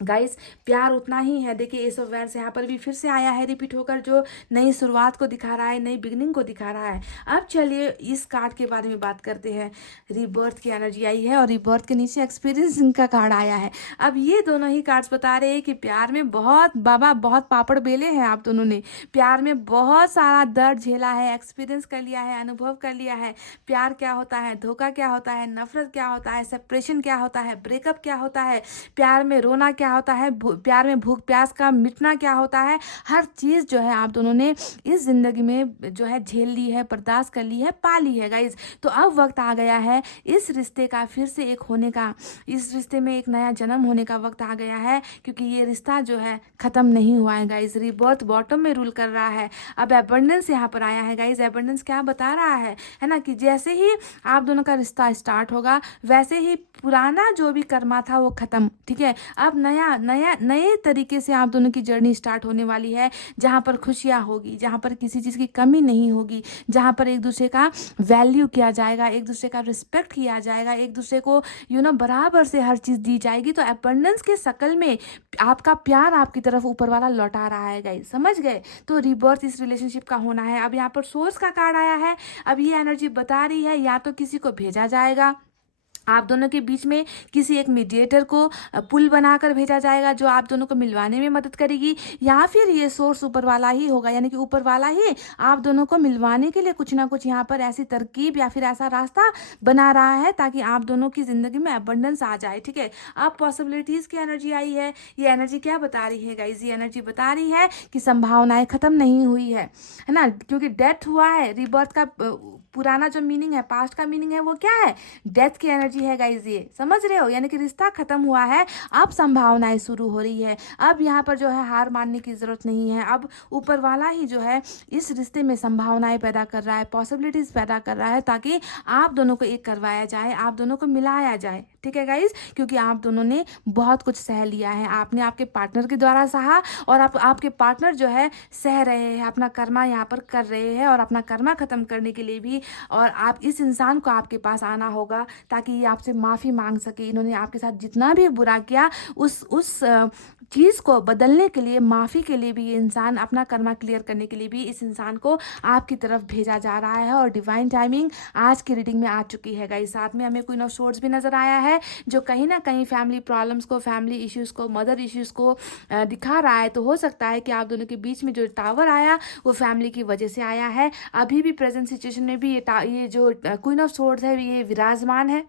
गाइस। प्यार उतना ही है। देखिए एस ऑफ वैंड्स यहाँ पर भी फिर से आया है रिपीट होकर, जो नई शुरुआत को दिखा रहा है, नई बिगनिंग को दिखा रहा है। अब चलिए इस कार्ड के बारे में बात करते हैं। रीबर्थ की एनर्जी आई है और रीबर्थ के नीचे एक्सपीरियंस का कार्ड आया है। अब ये दोनों ही कार्ड्स बता रहे हैं कि प्यार में बहुत बहुत पापड़ बेले हैं आप दोनों ने, प्यार में बहुत सारा दर्द झेला है, एक्सपीरियंस कर लिया है, अनुभव कर लिया है। प्यार क्या होता है, धोखा क्या होता है, नफरत क्या होता है, सेपरेशन क्या होता है, ब्रेकअप क्या होता है, प्यार में रोना क्या होता है, प्यार में भूख प्यास का मिटना क्या होता है। हर चीज़ जो है आप दोनों ने इस जिंदगी में जो है झेल ली है, बर्दाश्त कर ली है, पा ली है गाइज। तो अब वक्त आ गया है इस रिश्ते का फिर से एक होने का, इस रिश्ते में एक नया जन्म होने का वक्त आ गया है, क्योंकि ये रिश्ता जो है ख़त्म नहीं हुआ है गाइज। रीबर्थ बॉटम में रूल कर रहा है। अब एबंडेंस यहाँ पर आया है गाइज। एबंडेंस क्या बता रहा है ना, कि जैसे ही आप दोनों का रिश्ता स्टार्ट होगा वैसे ही पुराना जो भी कर्मा था वो ख़त्म, ठीक है। अब नए तरीके से आप दोनों की जर्नी स्टार्ट होने वाली है, जहाँ पर खुशियाँ होगी, जहाँ पर किसी चीज़ की कमी नहीं होगी, जहाँ पर एक दूसरे का वैल्यू किया जाएगा, एक दूसरे का रिस्पेक्ट किया जाएगा, एक दूसरे को बराबर से हर चीज़ दी जाएगी। तो एबंडेंस के शक्ल में आपका प्यार आपकी तरफ ऊपर वाला लौटा रहा है गाइस, समझ गए। तो रिबर्थ इस रिलेशनशिप का होना है। अब यहाँ पर सोर्स का कार्ड आया है। अब ये एनर्जी बता रही है या तो किसी को भेजा जाएगा, आप दोनों के बीच में किसी एक मीडिएटर को पुल बनाकर भेजा जाएगा जो आप दोनों को मिलवाने में मदद करेगी, या फिर ये सोर्स ऊपर वाला ही होगा, यानी कि ऊपर वाला ही आप दोनों को मिलवाने के लिए कुछ ना कुछ यहाँ पर ऐसी तरकीब या फिर ऐसा रास्ता बना रहा है ताकि आप दोनों की ज़िंदगी में अबंडेंस आ जाए। ठीक है, अब पॉसिबिलिटीज़ की एनर्जी आई है। ये एनर्जी क्या बता रही है गाइज? ये एनर्जी बता रही है कि संभावनाएं ख़त्म नहीं हुई है ना, क्योंकि डेथ हुआ है। रिबर्थ का पुराना जो मीनिंग है, पास्ट का मीनिंग है, वो क्या है? डेथ की एनर्जी है गाइज, ये समझ रहे हो? यानी कि रिश्ता खत्म हुआ है, अब संभावनाएं शुरू हो रही है। अब यहाँ पर जो है हार मानने की जरूरत नहीं है। अब ऊपर वाला ही जो है इस रिश्ते में संभावनाएं पैदा कर रहा है, पॉसिबिलिटीज पैदा कर रहा है ताकि आप दोनों को एक करवाया जाए, आप दोनों को मिलाया जाए। ठीक है गाइज, क्योंकि आप दोनों ने बहुत कुछ सह लिया है। आपने आपके पार्टनर के द्वारा सहा और आपके पार्टनर जो है सह रहे हैं, अपना कर्मा यहाँ पर कर रहे हैं, और अपना कर्मा खत्म करने के लिए भी और आप इस इंसान को आपके पास आना होगा ताकि ये आपसे माफ़ी मांग सके। इन्होंने आपके साथ जितना भी बुरा किया उस चीज़ को बदलने के लिए, माफ़ी के लिए भी ये इंसान, अपना कर्मा क्लियर करने के लिए भी इस इंसान को आपकी तरफ भेजा जा रहा है। और डिवाइन टाइमिंग आज की रीडिंग में आ चुकी है गाइस। साथ में हमें क्वीन ऑफ सोर्ड्स भी नज़र आया है जो कहीं ना कहीं फैमिली प्रॉब्लम्स को, फैमिली इश्यूज़ को, मदर इश्यूज़ को दिखा रहा है। तो हो सकता है कि आप दोनों के बीच में जो टावर आया वो फैमिली की वजह से आया है। अभी भी प्रेजेंट सिचुएशन में भी ये जो क्वीन ऑफ सोर्ड्स है ये विराजमान है।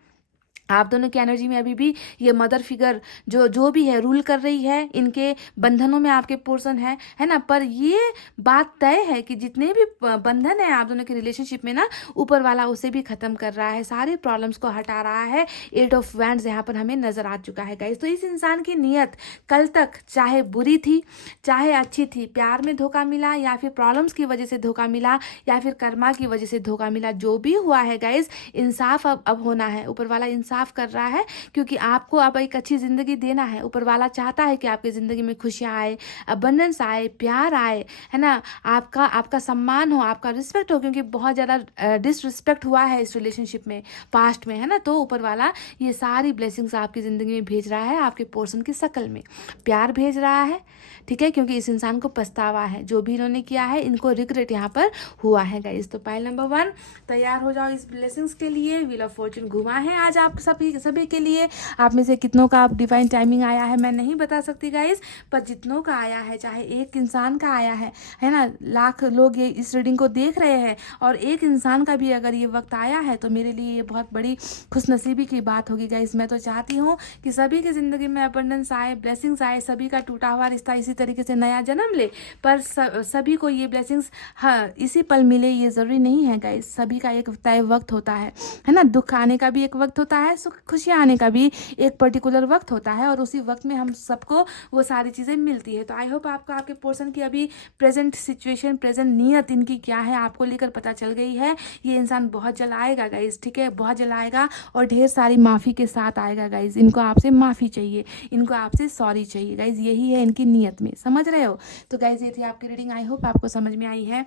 आप दोनों की एनर्जी में अभी भी ये मदर फिगर जो भी है रूल कर रही है। इनके बंधनों में आपके पोर्शन है ना, पर ये बात तय है कि जितने भी बंधन है आप दोनों के रिलेशनशिप में ना, ऊपर वाला उसे भी खत्म कर रहा है, सारे प्रॉब्लम्स को हटा रहा है। 8 ऑफ वैंड्स यहाँ पर हमें नजर आ चुका है गाइस। तो इस इंसान की नीयत कल तक चाहे बुरी थी चाहे अच्छी थी, प्यार में धोखा मिला या फिर प्रॉब्लम्स की वजह से धोखा मिला या फिर कर्मा की वजह से धोखा मिला, जो भी हुआ है गाइस, इंसाफ अब होना है। ऊपर वाला इंसाफ कर रहा है क्योंकि आपको अब एक अच्छी जिंदगी देना है। ऊपर वाला चाहता है कि आपकी जिंदगी में खुशियां आए, अबंडेंस आए, प्यार आए, है ना, आपका सम्मान हो, आपका रिस्पेक्ट हो, क्योंकि बहुत ज़्यादा डिसरिस्पेक्ट हुआ है इस रिलेशनशिप में पास्ट में, है ना। तो ऊपर वाला ये सारी ब्लेसिंग्स आपकी ज़िंदगी में भेज रहा है, आपके पोर्शन की शक्ल में प्यार भेज रहा है। ठीक है, क्योंकि इस इंसान को पछतावा है, जो भी इन्होंने किया है इनको रिग्रेट यहाँ पर हुआ है गाइस। तो पाइल नंबर 1 तैयार हो जाओ इस ब्लेसिंग्स के लिए। व्हील ऑफ फॉर्चून घुमा है आज आप सभी के लिए। आप में से कितनों का आप डिवाइन टाइमिंग आया है मैं नहीं बता सकती गाइस, पर जितनों का आया है, चाहे एक इंसान का आया है ना, लाख लोग ये इस रीडिंग को देख रहे हैं और एक इंसान का भी अगर ये वक्त आया है तो मेरे लिए ये बहुत बड़ी खुशनसीबी की बात होगी गाइस। मैं तो चाहती हूँ कि सभी की ज़िंदगी में अबंडेंस आए, ब्लेसिंग्स आए, सभी का टूटा हुआ रिश्ता इसी तरीके से नया जन्म ले, पर सभी को ये ब्लेसिंग्स हाँ इसी पल मिले ये ज़रूरी नहीं है गाइस। सभी का एक तय वक्त होता है ना। दुख आने का भी एक वक्त होता है, खुशियाँ आने का भी एक पर्टिकुलर वक्त होता है, और उसी वक्त में हम सबको वो सारी चीज़ें मिलती है। तो आई होप आपको आपके पोर्शन की अभी प्रेजेंट सिचुएशन, प्रेजेंट नीयत इनकी क्या है आपको लेकर पता चल गई है। ये इंसान बहुत जल्द आएगा गाइज, ठीक है, बहुत जल्द आएगा और ढेर सारी माफ़ी के साथ आएगा गाइज। इनको आपसे माफ़ी चाहिए, इनको आपसे सॉरी चाहिए गाइज, यही है इनकी नीयत में, समझ रहे हो। तो गाइज ये थी आपकी रीडिंग, आई होप आपको समझ में आई है,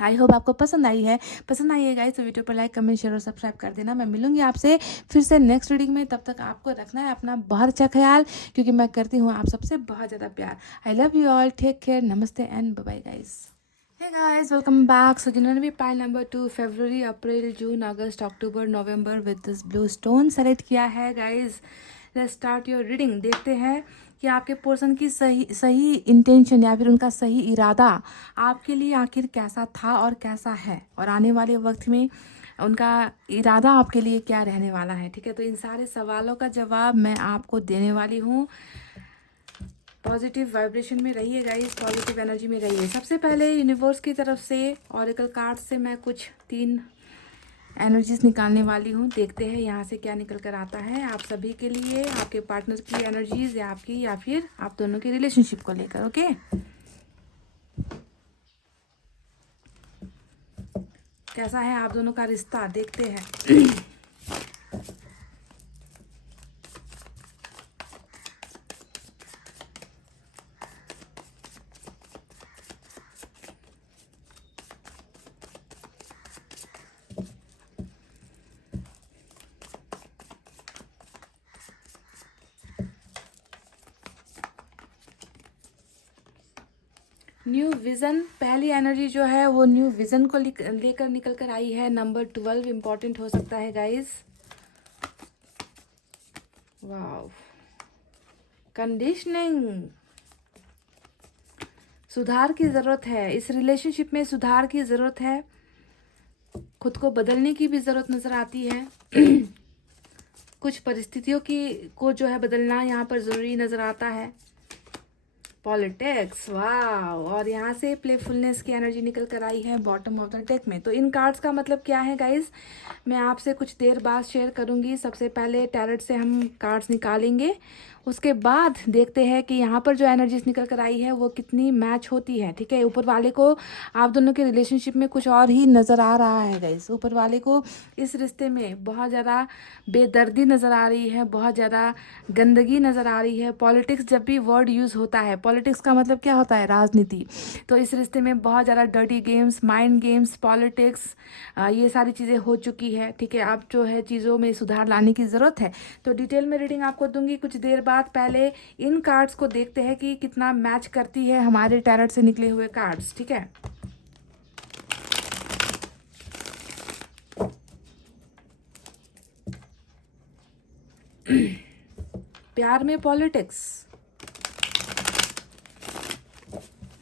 आई होप आपको पसंद आई है। पसंद आई है गाइस तो वीडियो पर लाइक, कमेंट, शेयर और सब्सक्राइब कर देना। मैं मिलूंगी आपसे फिर से नेक्स्ट रीडिंग में। तब तक आपको रखना है अपना बहुत अच्छा ख्याल, क्योंकि मैं करती हूँ आप सबसे बहुत ज़्यादा प्यार। I love you all, take care, नमस्ते and bye bye guys. Hey guys, welcome back. So जिन्होंने भी पाइल नंबर 2 फरवरी, अप्रैल, जून, अगस्त, अक्टूबर, नवंबर with this blue stone select किया है guys, let's start your reading. देखते हैं कि आपके पर्सन की सही इंटेंशन या फिर उनका सही इरादा आपके लिए आखिर कैसा था और कैसा है, और आने वाले वक्त में उनका इरादा आपके लिए क्या रहने वाला है। ठीक है, तो इन सारे सवालों का जवाब मैं आपको देने वाली हूँ। पॉजिटिव वाइब्रेशन में रहिए गाइस, पॉजिटिव एनर्जी में रहिए। सबसे पहले यूनिवर्स की तरफ से ऑरेकल कार्ड से मैं कुछ 3 एनर्जीज निकालने वाली हूँ। देखते हैं यहाँ से क्या निकल कर आता है आप सभी के लिए, आपके पार्टनर की एनर्जीज या आपकी, या फिर आप दोनों के रिलेशनशिप को लेकर। ओके, कैसा है आप दोनों का रिश्ता, देखते हैं। न्यू विज़न, पहली एनर्जी जो है वो न्यू विज़न को लेकर निकल कर आई है। नंबर 12 इम्पॉर्टेंट हो सकता है गाइस। वाव, कंडीशनिंग, सुधार की ज़रूरत है, इस रिलेशनशिप में सुधार की ज़रूरत है, खुद को बदलने की भी ज़रूरत नज़र आती है। कुछ परिस्थितियों की को जो है बदलना यहाँ पर ज़रूरी नज़र आता है। पॉलिटिक्स, वाह, और यहाँ से प्लेफुलनेस की एनर्जी निकल कर आई है बॉटम ऑफ द डेक में। तो इन कार्ड्स का मतलब क्या है गाइस, मैं आपसे कुछ देर बाद शेयर करूँगी। सबसे पहले टैरोट से हम कार्ड्स निकालेंगे, उसके बाद देखते हैं कि यहाँ पर जो एनर्जीज निकल कर आई है वो कितनी मैच होती है। ठीक है, ऊपर वाले को आप दोनों के रिलेशनशिप में कुछ और ही नज़र आ रहा है गाइस। ऊपर वाले को इस रिश्ते में बहुत ज़्यादा बेदर्दी नज़र आ रही है, बहुत ज़्यादा गंदगी नज़र आ रही है। पॉलिटिक्स जब भी वर्ड यूज़ होता है, पॉलिटिक्स का मतलब क्या होता है, राजनीति। तो इस रिश्ते में बहुत ज़्यादा dirty games, mind games, politics, ये सारी चीज़ें हो चुकी है। ठीक है, अब जो है चीज़ों में सुधार लाने की ज़रूरत है। तो डिटेल में रीडिंग आपको दूंगी कुछ देर बाद। पहले इन कार्ड्स को देखते हैं कि कितना मैच करती है हमारे टैरोट से निकले हुए कार्ड्स। ठीक है, प्यार में पॉलिटिक्स,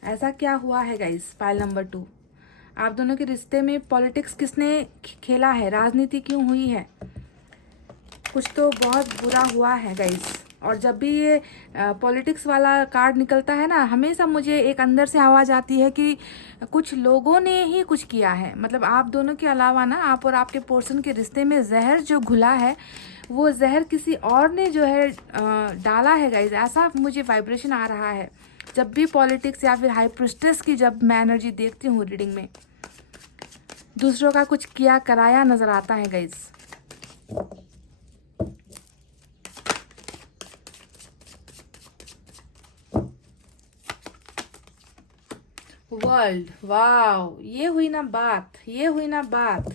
ऐसा क्या हुआ है गाइस। पाइल नंबर 2, आप दोनों के रिश्ते में पॉलिटिक्स किसने खेला है, राजनीति क्यों हुई है, कुछ तो बहुत बुरा हुआ है गाइस। और जब भी ये पॉलिटिक्स वाला कार्ड निकलता है ना, हमेशा मुझे एक अंदर से आवाज़ आती है कि कुछ लोगों ने ही कुछ किया है। मतलब आप दोनों के अलावा ना, आप और आपके पर्सन के रिश्ते में जहर जो घुला है, वो जहर किसी और ने जो है डाला है गाइज, ऐसा मुझे वाइब्रेशन आ रहा है। जब भी पॉलिटिक्स या फिर हाई प्रिस्टेस की जब मैं एनर्जी देखती हूँ रीडिंग में, दूसरों का कुछ किया कराया नज़र आता है गाइज। वर्ल्ड, वाव, ये हुई ना बात, ये हुई ना बात।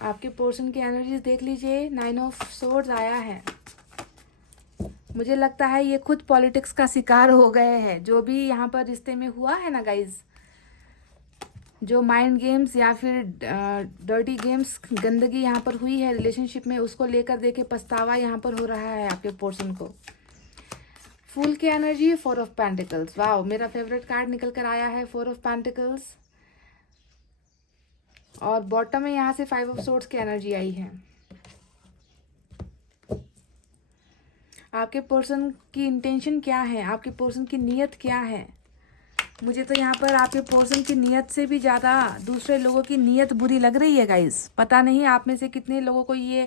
आपके पोर्शन की एनर्जीज देख लीजिए, 9 ऑफ सोर्ड्स आया है। मुझे लगता है ये खुद पॉलिटिक्स का शिकार हो गए हैं। जो भी यहाँ पर रिश्ते में हुआ है ना गाइज, जो माइंड गेम्स या फिर डर्टी गेम्स, गंदगी यहाँ पर हुई है रिलेशनशिप में, उसको लेकर देखे पछतावा यहाँ पर हो रहा है आपके पोर्शन को। फूल की एनर्जी, 4 ऑफ पेंटिकल्स, वाह, मेरा फेवरेट कार्ड निकल कर आया है 4 ऑफ पेंटिकल्स। और बॉटम में यहाँ से 5 ऑफ सोर्ड्स की एनर्जी आई है। आपके पर्सन की इंटेंशन क्या है, आपके पर्सन की नीयत क्या है। मुझे तो यहाँ पर आपके पर्सन की नीयत से भी ज़्यादा दूसरे लोगों की नीयत बुरी लग रही है गाइस। पता नहीं आप में से कितने लोगों को ये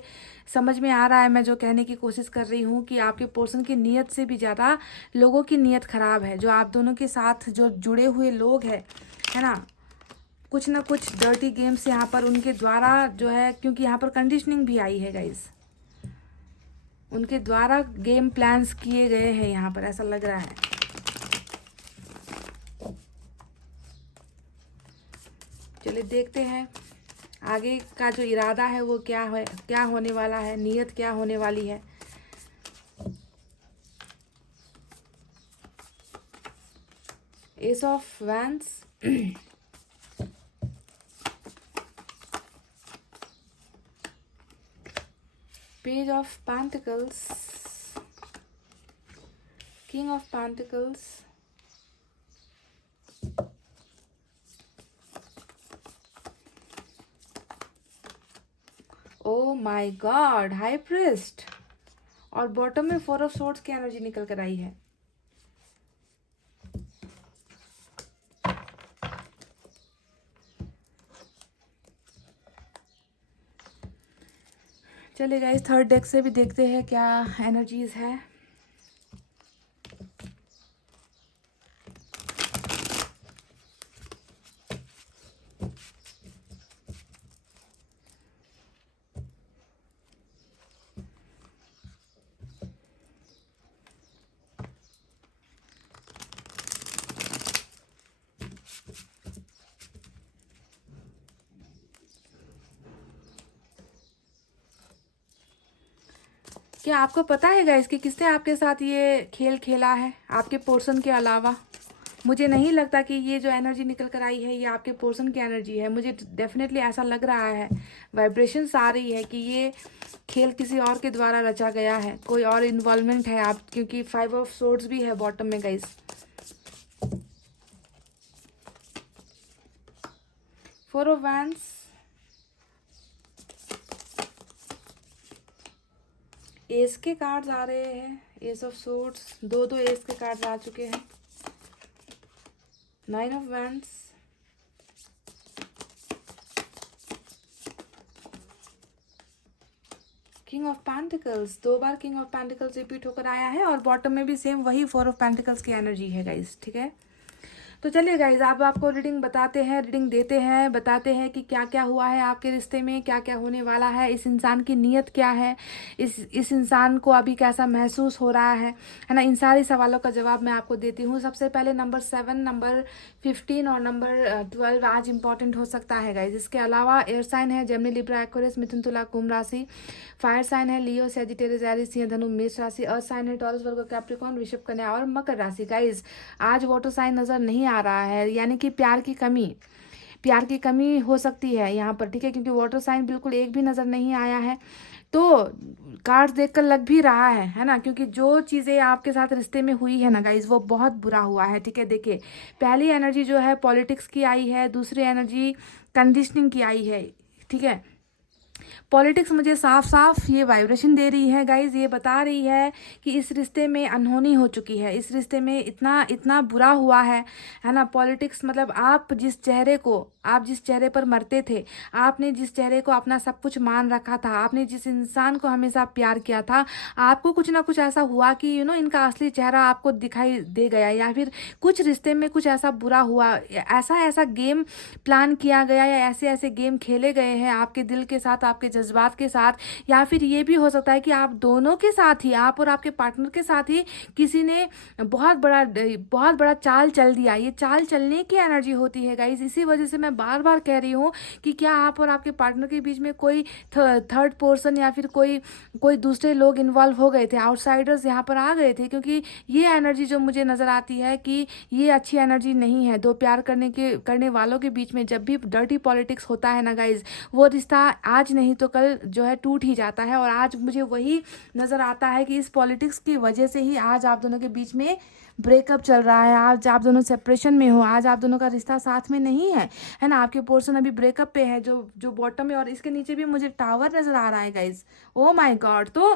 समझ में आ रहा है मैं जो कहने की कोशिश कर रही हूँ, कि आपके पर्सन की नीयत से भी ज़्यादा लोगों की नीयत ख़राब है। जो आप दोनों के साथ जो जुड़े हुए लोग हैं, है ना, कुछ ना कुछ डर्टी गेम्स यहाँ पर उनके द्वारा जो है, क्योंकि यहाँ पर कंडीशनिंग भी आई है गाइस, उनके द्वारा गेम प्लान्स किए गए हैं यहाँ पर, ऐसा लग रहा है। चलिए देखते हैं आगे का जो इरादा है वो क्या है, क्या होने वाला है, नीयत क्या होने वाली है। S of wands, page of pentacles, king of pentacles, oh my God, high priest, और बॉटम में 4 ऑफ सोर्ड्स की एनर्जी निकल कर आई है। चलिए गाइस, थर्ड डेक से भी देखते हैं क्या एनर्जीज है। क्या आपको पता है गाइस कि किसने आपके साथ ये खेल खेला है, आपके पोर्शन के अलावा। मुझे नहीं लगता कि ये जो एनर्जी निकल कर आई है ये आपके पोर्शन की एनर्जी है। मुझे डेफिनेटली ऐसा लग रहा है, वाइब्रेशंस आ रही है कि ये खेल किसी और के द्वारा रचा गया है, कोई और इन्वॉल्वमेंट है आप, क्योंकि 5 ऑफ सोर्ड्स भी है बॉटम में guys. Four of wands, S के कार्ड्स आ रहे हैं, एस ऑफ सोर्ड्स, दो एस के कार्ड्स आ चुके हैं, 9 of wands, king of pentacles, 2 bar king of pentacles repeat होकर आया है और बॉटम में भी सेम वही 4 ऑफ पेंटिकल्स की एनर्जी है गाइस। ठीक है, तो चलिए गाइज आप आपको रीडिंग बताते हैं, रीडिंग देते हैं, बताते हैं कि क्या क्या हुआ है आपके रिश्ते में, क्या क्या होने वाला है, इस इंसान की नीयत क्या है, इस इंसान को अभी कैसा महसूस हो रहा है ना। इन सारे सवालों का जवाब मैं आपको देती हूँ। सबसे पहले नंबर 7, नंबर 15 और नंबर 12 आज इंपॉर्टेंट हो सकता है गाइज। इसके अलावा एयर साइन है जेमिनी, लिब्रा, एक्वेरियस, मिथुन, तुला, कुंभ राशि। फायर साइन है लियो, सैजिटेरियस, एरीज, सिंह, धनु, मेष राशि। अर्थ साइन है टॉरस, वर्गो, कैप्रिकॉर्न, वृषभ, कन्या और मकर राशि। गाइज आज वाटर साइन नजर नहीं आ रहा है, यानी कि प्यार की कमी हो सकती है यहाँ पर। ठीक है, क्योंकि वाटर साइन बिल्कुल एक भी नजर नहीं आया है, तो कार्ड देखकर लग भी रहा है ना, क्योंकि जो चीज़ें आपके साथ रिश्ते में हुई है ना गाइज वो बहुत बुरा हुआ है। ठीक है, देखिए पहली एनर्जी जो है पॉलिटिक्स की आई है, दूसरी एनर्जी कंडीशनिंग की आई है। ठीक है, पॉलिटिक्स मुझे साफ साफ ये वाइब्रेशन दे रही है गाइज, ये बता रही है कि इस रिश्ते में अनहोनी हो चुकी है, इस रिश्ते में इतना बुरा हुआ है ना। पॉलिटिक्स मतलब आप जिस चेहरे पर मरते थे, आपने जिस चेहरे को अपना सब कुछ मान रखा था, आपने जिस इंसान को हमेशा प्यार किया था, आपको कुछ ना कुछ ऐसा हुआ कि इनका असली चेहरा आपको दिखाई दे गया, या फिर कुछ रिश्ते में कुछ ऐसा बुरा हुआ, ऐसा गेम प्लान किया गया, या ऐसे गेम खेले गए हैं आपके दिल के साथ, आपके जज्बात के साथ, या फिर ये भी हो सकता है कि आप दोनों के साथ ही, आप और आपके पार्टनर के साथ ही किसी ने बहुत बड़ा चाल चल दिया। ये चाल चलने की एनर्जी होती है गाइज। इसी वजह से मैं बार बार कह रही हूँ कि क्या आप और आपके पार्टनर के बीच में कोई थर्ड पर्सन या फिर कोई दूसरे लोग इन्वॉल्व हो गए थे, आउटसाइडर्स यहाँ पर आ गए थे, क्योंकि ये एनर्जी जो मुझे नजर आती है कि ये अच्छी एनर्जी नहीं है। दो प्यार करने वालों के बीच में जब भी डर्टी पॉलिटिक्स होता है ना गाइज, वो रिश्ता आज नहीं तो कल जो है टूट ही जाता है। और आज मुझे वही नजर आता है कि इस पॉलिटिक्स की वजह से ही आज आप दोनों के बीच में ब्रेकअप चल रहा है, आज आप दोनों सेपरेशन में हो, आज आप दोनों का रिश्ता साथ में नहीं है ना। आपके पोर्शन अभी ब्रेकअप पे है, जो बॉटम में, और इसके नीचे भी मुझे टावर नजर आ रहा है गाइज। ओ माय गॉड, तो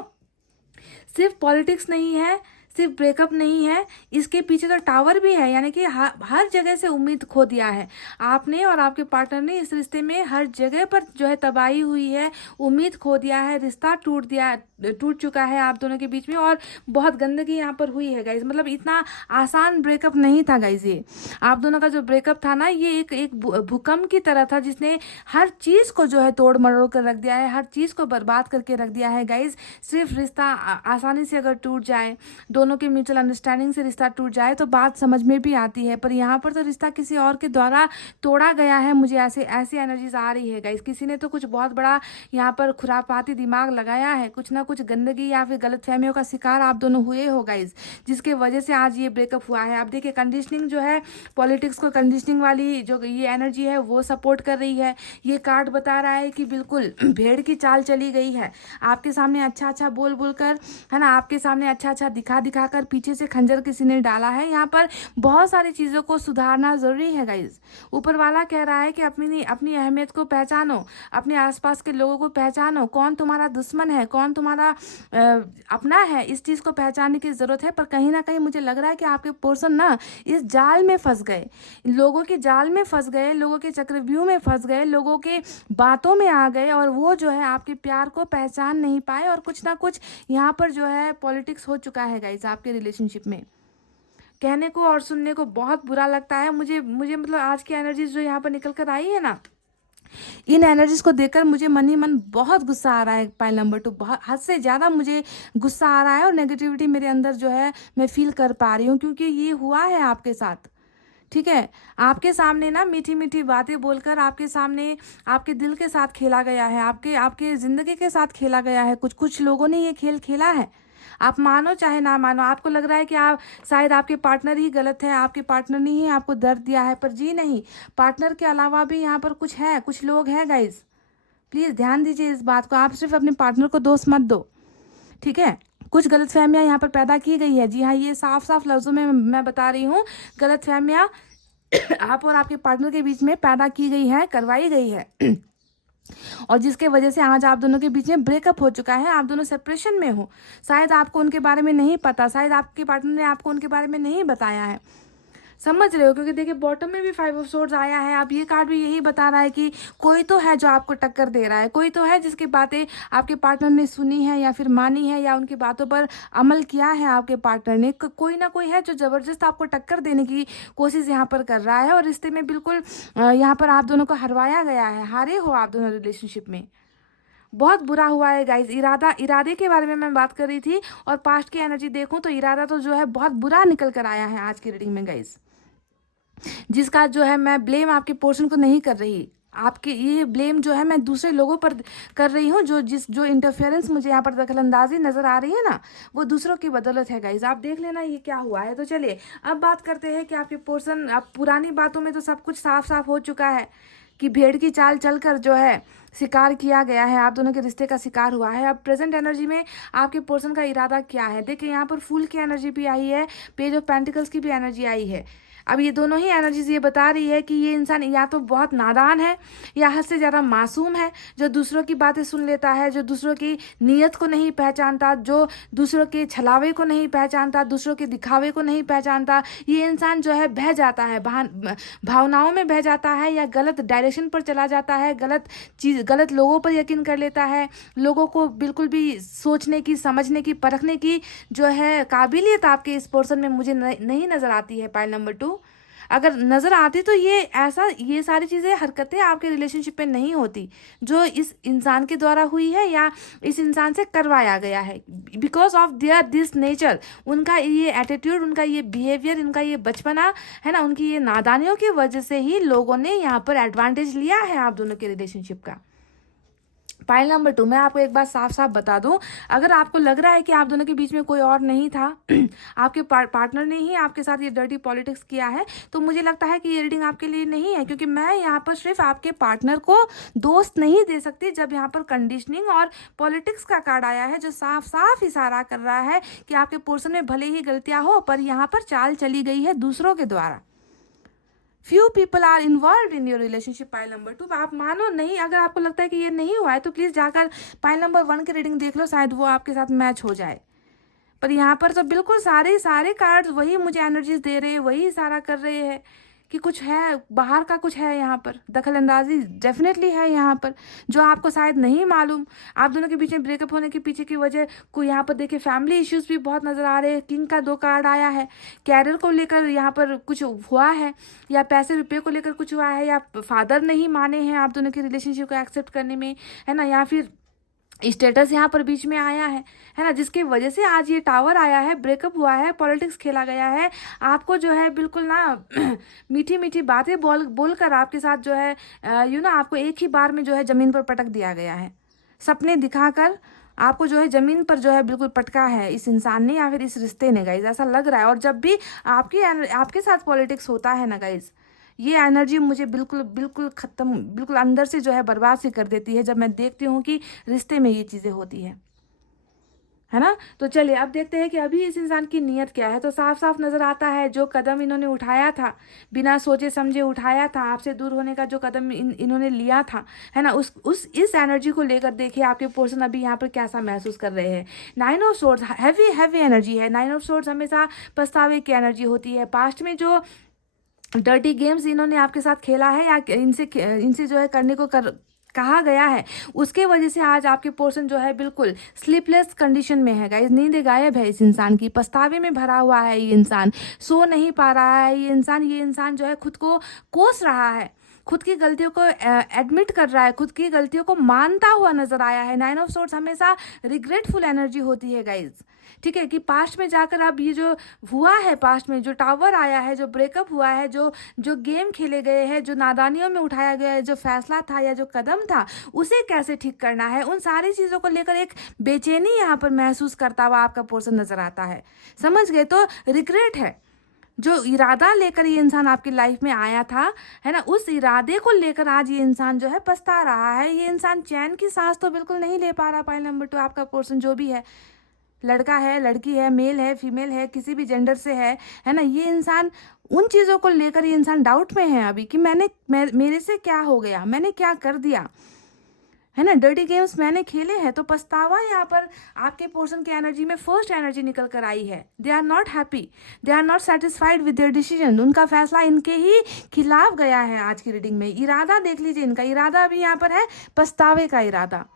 सिर्फ पॉलिटिक्स नहीं है, सिर्फ ब्रेकअप नहीं है, इसके पीछे तो टावर भी है, यानी कि हर जगह से उम्मीद खो दिया है आपने और आपके पार्टनर ने। इस रिश्ते में हर जगह पर जो है तबाही हुई है, उम्मीद खो दिया है, रिश्ता टूट चुका है आप दोनों के बीच में, और बहुत गंदगी यहाँ पर हुई है गाइज। मतलब इतना आसान ब्रेकअप नहीं था गाइज। ये आप दोनों का जो ब्रेकअप था ना, ये एक भूकंप की तरह था, जिसने हर चीज को जो है तोड़ मरोड़ कर रख दिया है, हर चीज को बर्बाद करके रख दिया है गाइज। सिर्फ रिश्ता आसानी से अगर टूट जाए, दोनों के म्यूचुअल अंडरस्टैंडिंग से रिश्ता टूट जाए तो बात समझ में भी आती है, पर यहाँ पर तो रिश्ता किसी और के द्वारा तोड़ा गया है। मुझे ऐसी एनर्जीज आ रही है गाइस, किसी ने तो कुछ बहुत बड़ा यहाँ पर खुरापाती दिमाग लगाया है, कुछ ना कुछ गंदगी या फिर गलतफहमियों का शिकार आप दोनों हुए हो गाइस, जिसके वजह से आज ये ब्रेकअप हुआ है। आप देखिए कंडीशनिंग जो है, पॉलिटिक्स को कंडीशनिंग वाली जो ये एनर्जी है वो सपोर्ट कर रही है। ये कार्ड बता रहा है कि बिल्कुल भेड़ की चाल चली गई है, आपके सामने अच्छा बोल कर, है ना, आपके सामने अच्छा दिखा कर पीछे से खंजर किसी ने डाला है। यहाँ पर बहुत सारी चीजों को सुधारना जरूरी है गाइज। ऊपर वाला कह रहा है कि अपनी अहमियत को पहचानो, अपने आसपास के लोगों को पहचानो, कौन तुम्हारा दुश्मन है, कौन तुम्हारा अपना है, इस चीज को पहचानने की जरूरत है। पर कहीं ना कहीं मुझे लग रहा है कि आपके पर्सन ना इस जाल में फंस गए, लोगों के जाल में फंस गए, लोगों के चक्रव्यूह में फंस गए, लोगों के बातों में आ गए, और वो जो है आपके प्यार को पहचान नहीं पाए, और कुछ ना कुछ यहाँ पर जो है पॉलिटिक्स हो चुका है गाइज आपके रिलेशनशिप में। कहने को और सुनने को बहुत बुरा लगता है मुझे मतलब आज की एनर्जीज जो यहाँ पर निकल कर आई है ना, इन एनर्जीज को देखकर मुझे मन ही मन बहुत गुस्सा आ रहा है। पाइल नंबर 2, बहुत हद से ज़्यादा मुझे गुस्सा आ रहा है, और नेगेटिविटी मेरे अंदर जो है मैं फील कर पा रही हूँ, क्योंकि ये हुआ है आपके साथ। ठीक है, आपके सामने ना मीठी मीठी बातें बोलकर आपके सामने आपके दिल के साथ खेला गया है, आपके ज़िंदगी के साथ खेला गया है। कुछ लोगों ने ये खेल खेला है, आप मानो चाहे ना मानो, आपको लग रहा है कि आप शायद आपके पार्टनर ही गलत है, आपके पार्टनर ने ही आपको दर्द दिया है, पर जी नहीं, पार्टनर के अलावा भी यहाँ पर कुछ है, कुछ लोग हैं गाइज। प्लीज़ ध्यान दीजिए इस बात को, आप सिर्फ अपने पार्टनर को दोष मत दो, ठीक है। कुछ गलतफहमियां यहाँ पर पैदा की गई है, जी हाँ, ये साफ साफ लफ्जों में मैं बता रही हूँ, गलतफहमियां आप और आपके पार्टनर के बीच में पैदा की गई है, करवाई गई है और जिसके वजह से आज आप दोनों के बीच में ब्रेकअप हो चुका है, आप दोनों सेपरेशन में हो। शायद आपको उनके बारे में नहीं पता, शायद आपके पार्टनर ने आपको उनके बारे में नहीं बताया है, समझ रहे हो, क्योंकि देखिए बॉटम में भी 5 ऑफ सोर्ड्स आया है। अब ये कार्ड भी यही बता रहा है कि कोई तो है जो आपको टक्कर दे रहा है, कोई तो है जिसकी बातें आपके पार्टनर ने सुनी है या फिर मानी है या उनकी बातों पर अमल किया है आपके पार्टनर ने। कोई ना कोई है जो ज़बरदस्त आपको टक्कर देने की कोशिश यहाँ पर कर रहा है और रिश्ते में बिल्कुल यहाँ पर आप दोनों को हरवाया गया है, हारे हो आप दोनों रिलेशनशिप में। बहुत बुरा हुआ है गाइज। इरादे के बारे में मैं बात कर रही थी और पास्ट की एनर्जी देखूं तो इरादा तो जो है बहुत बुरा निकल कर आया है आज की रीडिंग में गाइज, जिसका जो है मैं ब्लेम आपके पोर्शन को नहीं कर रही, आपके ये ब्लेम जो है मैं दूसरे लोगों पर कर रही हूँ। जो इंटरफेरेंस मुझे यहाँ पर दखलंदाजी नज़र आ रही है ना, वो दूसरों की बदौलत है गाइज। आप देख लेना ये क्या हुआ है। तो चलिए अब बात करते हैं कि आपके पोर्शन, अब पुरानी बातों में तो सब कुछ साफ साफ हो चुका है कि भेड़ की चाल चलकर जो है शिकार किया गया है, आप दोनों के रिश्ते का शिकार हुआ है। अब प्रेजेंट एनर्जी में आपके पोर्शन का इरादा क्या है, देखिए यहाँ पर फूल की एनर्जी भी आई है, पेज ऑफ पेंटिकल्स की भी एनर्जी आई है। अब ये दोनों ही एनर्जीज ये बता रही है कि ये इंसान या तो बहुत नादान है या हद से ज़्यादा मासूम है, जो दूसरों की बातें सुन लेता है, जो दूसरों की नीयत को नहीं पहचानता, जो दूसरों के छलावे को नहीं पहचानता, दूसरों के दिखावे को नहीं पहचानता। ये इंसान जो है बह जाता है, भावनाओं में बह जाता है या गलत डायरेक्शन पर चला जाता है, गलत लोगों पर यकीन कर लेता है। लोगों को बिल्कुल भी सोचने की, समझने की, परखने की जो है काबिलियत आपके इस पोर्शन में मुझे नहीं नज़र आती है। पाइल नंबर 2, अगर नज़र आती तो ये सारी चीज़ें, हरकतें आपके रिलेशनशिप में नहीं होती जो इस इंसान के द्वारा हुई है या इस इंसान से करवाया गया है। बिकॉज ऑफ दिस नेचर, उनका ये एटीट्यूड, उनका ये बिहेवियर, इनका ये बचपना है ना, उनकी ये नादानियों की वजह से ही लोगों ने यहाँ पर एडवांटेज लिया है आप दोनों के रिलेशनशिप का। पाइल नंबर 2, मैं आपको एक बात साफ साफ बता दूं, अगर आपको लग रहा है कि आप दोनों के बीच में कोई और नहीं था, आपके पार्टनर ने ही आपके साथ ये डर्टी पॉलिटिक्स किया है, तो मुझे लगता है कि ये रीडिंग आपके लिए नहीं है, क्योंकि मैं यहाँ पर सिर्फ आपके पार्टनर को दोस्त नहीं दे सकती जब यहाँ पर कंडीशनिंग और पॉलिटिक्स का कार्ड आया है, जो साफ साफ इशारा कर रहा है कि आपके पोर्शन में भले ही गलतियाँ हो, पर यहाँ पर चाल चली गई है दूसरों के द्वारा। Few people are involve in your relationship. Pile number 2, आप मानो नहीं, अगर आपको लगता है कि ये नहीं हुआ है तो प्लीज़ जाकर पाइल नंबर 1 की रीडिंग देख लो, शायद वो आपके साथ मैच हो जाए। पर यहाँ पर तो बिल्कुल सारे कार्ड्स वही मुझे एनर्जीज दे रहे हैं, वही इशारा कर रहे हैं कि कुछ है, बाहर का कुछ है यहाँ पर, दखलंदाजी डेफिनेटली है यहाँ पर, जो आपको शायद नहीं मालूम। आप दोनों के बीच में ब्रेकअप होने के पीछे की वजह को यहाँ पर देखिए फैमिली इश्यूज भी बहुत नज़र आ रहे हैं। किंग का 2 कार्ड आया है, कैरियर को लेकर यहाँ पर कुछ हुआ है, या पैसे रुपये को लेकर कुछ हुआ है, या फादर नहीं माने हैं आप दोनों के रिलेशनशिप को एक्सेप्ट करने में, है ना, या फिर स्टेटस यहाँ पर बीच में आया है ना, जिसकी वजह से आज ये टावर आया है, ब्रेकअप हुआ है, पॉलिटिक्स खेला गया है। आपको जो है बिल्कुल ना मीठी मीठी बातें बोल कर आपके साथ जो है आपको एक ही बार में जो है ज़मीन पर पटक दिया गया है। सपने दिखाकर आपको जो है ज़मीन पर जो है बिल्कुल पटका है इस इंसान ने या फिर इस रिश्ते ने गाइज, ऐसा लग रहा है। और जब भी आपके साथ पॉलिटिक्स होता है ना गाइज, ये एनर्जी मुझे बिल्कुल ख़त्म, बिल्कुल अंदर से जो है बर्बाद सी कर देती है जब मैं देखती हूँ कि रिश्ते में ये चीज़ें होती है ना। तो चलिए अब देखते हैं कि अभी इस इंसान की नीयत क्या है। तो साफ साफ नज़र आता है जो कदम इन्होंने उठाया था, बिना सोचे समझे उठाया था, आपसे दूर होने का जो कदम इन्होंने लिया था, है ना, इस एनर्जी को लेकर देखिए आपके पोर्शन अभी यहाँ पर कैसा महसूस कर रहे हैं। 9 ऑफ सोर्ड्स हैवी एनर्जी है। 9 ऑफ सोर्ड्स हमेशा पछतावे की एनर्जी होती है। पास्ट में जो डर्टी गेम्स इन्होंने आपके साथ खेला है या इनसे जो है करने को कहा गया है, उसके वजह से आज आपके पोर्शन जो है बिल्कुल स्लीपलेस कंडीशन में है गाइस। नींद गायब है इस इंसान की, पछतावे में भरा हुआ है ये इंसान, सो नहीं पा रहा है ये इंसान जो है खुद को कोस रहा है, खुद की गलतियों को एडमिट कर रहा है, खुद की गलतियों को मानता हुआ नजर आया है। 9 ऑफ सोर्ड्स हमेशा रिग्रेटफुल एनर्जी होती है गाइज, ठीक है, कि पास्ट में जाकर अब ये जो हुआ है, पास्ट में जो टावर आया है, जो ब्रेकअप हुआ है, जो गेम खेले गए हैं, जो नादानियों में उठाया गया है, जो फैसला था या जो कदम था उसे कैसे ठीक करना है, उन सारी चीज़ों को लेकर एक बेचैनी यहाँ पर महसूस करता हुआ आपका पोर्शन नजर आता है। समझ गए? तो रिग्रेट है, जो इरादा लेकर ये इंसान आपकी लाइफ में आया था, है ना, उस इरादे को लेकर आज ये इंसान जो है पछता रहा है। ये इंसान चैन की सांस तो बिल्कुल नहीं ले पा रहा। पाइल नंबर 2 आपका पोर्शन जो भी है, लड़का है, लड़की है, मेल है, फीमेल है, किसी भी जेंडर से है ना, ये इंसान उन चीज़ों को लेकर ये इंसान डाउट में है अभी कि मेरे से क्या हो गया, मैंने क्या कर दिया, है ना, डर्टी गेम्स मैंने खेले हैं। तो पछतावा यहाँ पर आपके पोर्शन की एनर्जी में फर्स्ट एनर्जी निकल कर आई है। They are not happy, they are not satisfied with their decision. उनका फैसला इनके ही खिलाफ गया है आज की रीडिंग में। इरादा देख लीजिए, इनका इरादा अभी यहाँ पर है पछतावे का इरादा।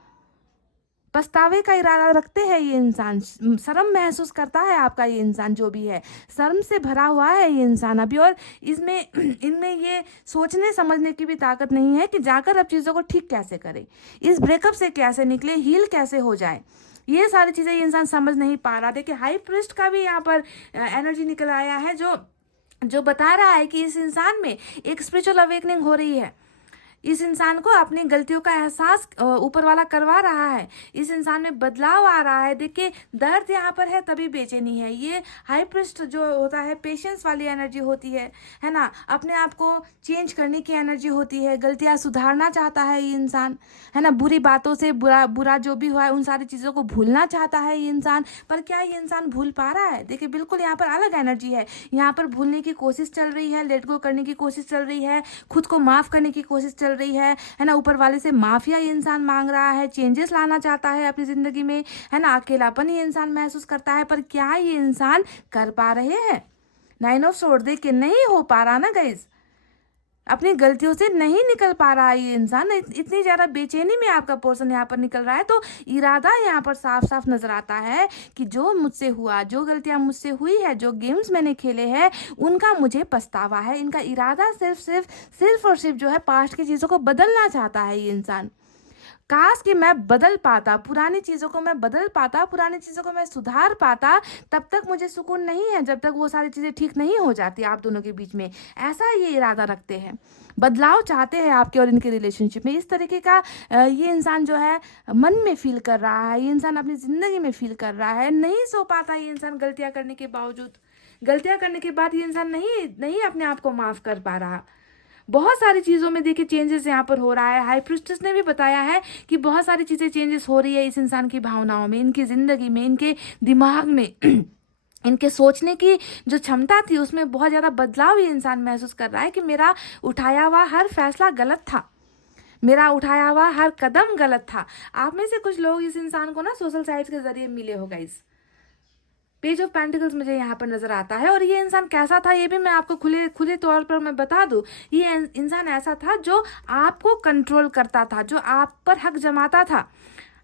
पछतावे का इरादा रखते हैं ये इंसान, शर्म महसूस करता है आपका ये इंसान जो भी है, शर्म से भरा हुआ है ये इंसान अभी। और इनमें ये सोचने समझने की भी ताकत नहीं है कि जाकर अब चीज़ों को ठीक कैसे करें, इस ब्रेकअप से कैसे निकले, हील कैसे हो जाए। ये सारी चीज़ें ये इंसान समझ नहीं पा रहा। देखिए हाई प्रिस्ट का भी यहाँ पर एनर्जी निकल आया है, जो बता रहा है कि इस इंसान में एक स्पिरिचुअल अवेकनिंग हो रही है। इस इंसान को अपनी गलतियों का एहसास ऊपर वाला करवा रहा है। इस इंसान में बदलाव आ रहा है। देखिए दर्द यहाँ पर है तभी बेचैनी है। ये हाई प्रिस्ट जो होता है पेशेंस वाली एनर्जी होती है ना, अपने आप को चेंज करने की एनर्जी होती है, गलतियाँ सुधारना चाहता है ये इंसान, है ना, बुरी बातों से बुरा जो भी हुआ है उन सारी चीज़ों को भूलना चाहता है ये इंसान। पर क्या ये इंसान भूल पा रहा है? देखिए बिल्कुल यहाँ पर अलग एनर्जी है। यहाँ पर भूलने की कोशिश चल रही है, लेट गो करने की कोशिश चल रही है, खुद को माफ़ करने की कोशिश चल रही है ना, ऊपर वाले से माफिया ये इंसान मांग रहा है, चेंजेस लाना चाहता है अपनी जिंदगी में, है ना, अकेलापन ये इंसान महसूस करता है। पर क्या ये इंसान कर पा रहे हैं? 9 ऑफ सोर्ड देख के नहीं हो पा रहा ना गाइस, अपनी गलतियों से नहीं निकल पा रहा है ये इंसान। इतनी ज़्यादा बेचैनी में आपका पोर्शन यहाँ पर निकल रहा है। तो इरादा यहाँ पर साफ साफ नजर आता है कि जो मुझसे हुआ, जो गलतियाँ मुझसे हुई है, जो गेम्स मैंने खेले हैं, उनका मुझे पछतावा है। इनका इरादा सिर्फ और सिर्फ जो है पास्ट की चीज़ों को बदलना चाहता है ये इंसान। काश कि मैं बदल पाता, पुरानी चीज़ों को मैं बदल पाता, पुरानी चीज़ों को मैं सुधार पाता, तब तक मुझे सुकून नहीं है जब तक वो सारी चीज़ें ठीक नहीं हो जाती आप दोनों के बीच में। ऐसा ये इरादा रखते हैं, बदलाव चाहते हैं आपके और इनके रिलेशनशिप में। इस तरीके का ये इंसान जो है मन में फील कर रहा है, ये इंसान अपनी ज़िंदगी में फील कर रहा है। नहीं सो पाता ये इंसान गलतियाँ करने के बावजूद, गलतियाँ करने के बाद ये इंसान नहीं अपने आप को माफ़ कर पा रहा। बहुत सारी चीज़ों में देखिए चेंजेस यहाँ पर हो रहा है। हाई प्रिस्टेस ने भी बताया है कि बहुत सारी चीज़ें चेंजेस हो रही है इस इंसान की भावनाओं में, इनकी ज़िंदगी में, इनके दिमाग में इनके सोचने की जो क्षमता थी उसमें बहुत ज़्यादा बदलाव ये इंसान महसूस कर रहा है कि मेरा उठाया हुआ हर फैसला गलत था, मेरा उठाया हुआ हर कदम गलत था। आप में से कुछ लोग इस इंसान को ना सोशल साइट्स के जरिए मिले हो गाइस। पेज ऑफ पेंटिकल्स मुझे यहाँ पर नजर आता है। और ये इंसान कैसा था ये भी मैं आपको खुले तौर पर मैं बता दूं। ये इंसान ऐसा था जो आपको कंट्रोल करता था, जो आप पर हक जमाता था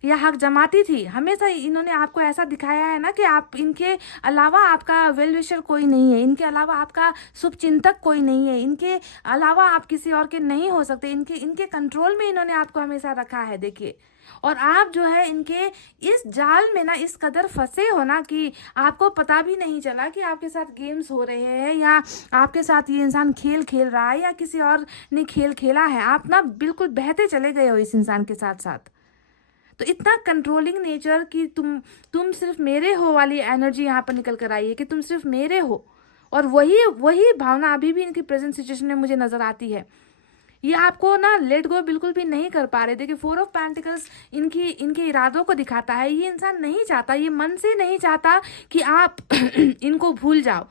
या हक जमाती थी। हमेशा इन्होंने आपको ऐसा दिखाया है ना कि आप, इनके अलावा आपका वेल विशर कोई नहीं है, इनके अलावा आपका शुभ चिंतक कोई नहीं है, इनके अलावा आप किसी और के नहीं हो सकते। इनके कंट्रोल में इन्होंने आपको हमेशा रखा है। देखिए, और आप जो है इनके इस जाल में ना इस कदर फंसे हो ना कि आपको पता भी नहीं चला कि आपके साथ गेम्स हो रहे हैं या आपके साथ ये इंसान खेल रहा है या किसी और ने खेल खेला है। आप ना बिल्कुल बहते चले गए हो इस इंसान के साथ साथ। तो इतना कंट्रोलिंग नेचर कि तुम सिर्फ मेरे हो वाली एनर्जी यहाँ पर निकल कर आई है कि तुम सिर्फ मेरे हो। और वही भावना अभी भी इनकी प्रेजेंट सिचुएशन में मुझे नजर आती है। ये आपको ना लेट गो बिल्कुल भी नहीं कर पा रहे। देखिए 4 ऑफ पेंटिकल्स इनके इरादों को दिखाता है। ये इंसान नहीं चाहता, ये मन से नहीं चाहता कि आप इनको भूल जाओ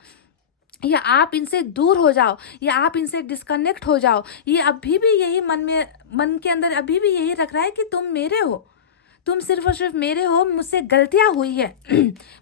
या आप इनसे दूर हो जाओ या आप इनसे डिस्कनेक्ट हो जाओ। ये अभी भी यही मन के अंदर अभी भी यही रख रहा है कि तुम मेरे हो, तुम सिर्फ और सिर्फ मेरे हो। मुझसे गलतियां हुई है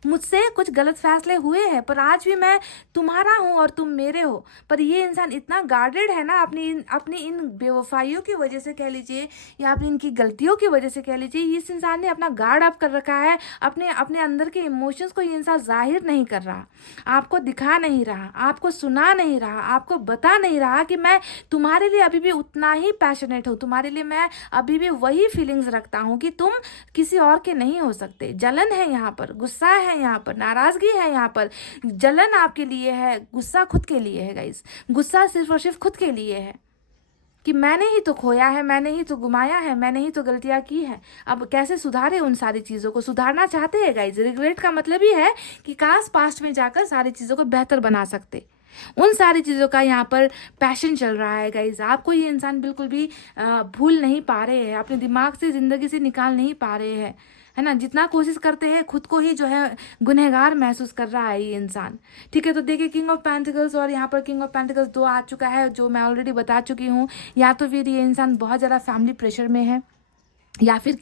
मुझसे कुछ गलत फैसले हुए हैं, पर आज भी मैं तुम्हारा हूँ और तुम मेरे हो। पर ये इंसान इतना गार्डेड है ना अपनी इन बेवफाइयों की वजह से कह लीजिए या अपनी इनकी गलतियों की वजह से कह लीजिए, इस इंसान ने अपना गार्ड अप कर रखा है। अपने अंदर के इमोशंस को ये इंसान जाहिर नहीं कर रहा, आपको दिखा नहीं रहा, आपको सुना नहीं रहा, आपको बता नहीं रहा कि मैं तुम्हारे लिए अभी भी उतना ही पैशनेट हूँ, तुम्हारे लिए मैं अभी भी वही फीलिंग्स रखता हूँ कि तुम किसी और के नहीं हो सकते। जलन है यहाँ पर, गुस्सा है यहाँ पर, नाराजगी है यहाँ पर। जलन आपके लिए है, गुस्सा खुद के लिए है गाइस। गुस्सा सिर्फ और सिर्फ खुद के लिए है। कि मैंने ही तो खोया है, मैंने ही तो गुमाया है, मैंने ही तो गलतियां की है, अब कैसे सुधारे उन सारी चीज़ों को। सुधारना चाहते हैं गाइज। रिग्रेट का मतलब ही है कि काश पास्ट में जाकर सारी चीज़ों को बेहतर बना सकते। उन सारी चीज़ों का यहाँ पर पैशन चल रहा है गाइज। आपको ये इंसान बिल्कुल भी भूल नहीं पा रहे हैं, अपने दिमाग से, ज़िंदगी से निकाल नहीं पा रहे हैं, है ना। जितना कोशिश करते हैं खुद को ही जो है गुनहगार महसूस कर रहा है ये इंसान। ठीक है, तो देखिए किंग ऑफ पेंटिकल्स और यहाँ पर किंग ऑफ पेंटिकल्स 2 आ चुका है, जो मैं ऑलरेडी बता चुकी हूँ। या तो फिर ये इंसान बहुत ज़्यादा फैमिली प्रेशर में है, या फिर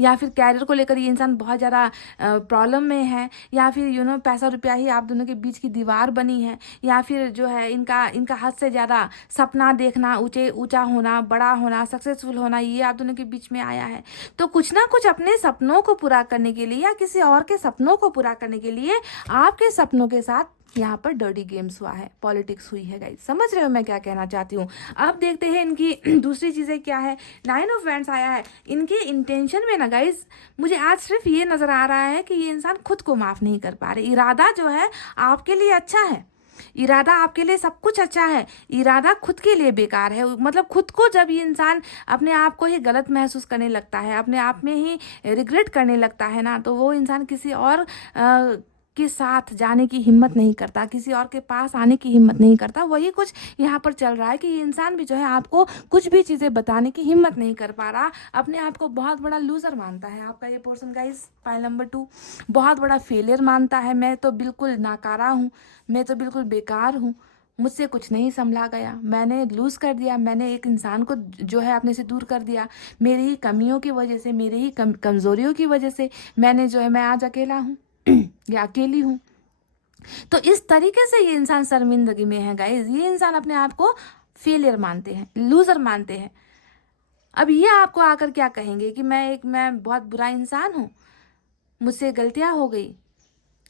या फिर कैरियर को लेकर ये इंसान बहुत ज़्यादा प्रॉब्लम में है, या फिर पैसा रुपया ही आप दोनों के बीच की दीवार बनी है, या फिर जो है इनका हद से ज़्यादा सपना देखना, ऊंचा होना, बड़ा होना, सक्सेसफुल होना, ये आप दोनों के बीच में आया है। तो कुछ ना कुछ अपने सपनों को पूरा करने के लिए या किसी और के सपनों को पूरा करने के लिए आपके सपनों के साथ यहाँ पर डर्टी गेम्स हुआ है, पॉलिटिक्स हुई है गाइस। समझ रहे हो मैं क्या कहना चाहती हूँ। अब देखते हैं इनकी दूसरी चीज़ें क्या है। 9 ऑफ वैंड्स आया है। इनके इंटेंशन में ना गाइस मुझे आज सिर्फ ये नज़र आ रहा है कि ये इंसान खुद को माफ़ नहीं कर पा रहे। इरादा जो है आपके लिए अच्छा है, इरादा आपके लिए सब कुछ अच्छा है, इरादा खुद के लिए बेकार है। मतलब खुद को जब ये इंसान अपने आप को ही गलत महसूस करने लगता है, अपने आप में ही रिग्रेट करने लगता है ना, तो वो इंसान किसी और के साथ जाने की हिम्मत नहीं करता, किसी और के पास आने की हिम्मत नहीं करता। वही कुछ यहाँ पर चल रहा है कि ये इंसान भी जो है आपको कुछ भी चीज़ें बताने की हिम्मत नहीं कर पा रहा, अपने आप को बहुत बड़ा लूज़र मानता है आपका ये पर्सन गाइस। पाइल नंबर 2 बहुत बड़ा फेलियर मानता है। मैं तो बिल्कुल नाकारा हूँ, मैं तो बिल्कुल बेकार हूँ, मुझसे कुछ नहीं संभला गया, मैंने लूज़ कर दिया, मैंने एक इंसान को जो है अपने से दूर कर दिया, मेरी ही कमियों की वजह से, मेरी ही कमज़ोरियों की वजह से मैंने जो है, मैं आज अकेला हूँ या अकेली हूँ। तो इस तरीके से ये इंसान शर्मिंदगी में है गाइज। ये इंसान अपने आप को फेलियर मानते हैं, लूज़र मानते हैं। अब ये आपको आकर क्या कहेंगे कि मैं बहुत बुरा इंसान हूँ, मुझसे गलतियाँ हो गई,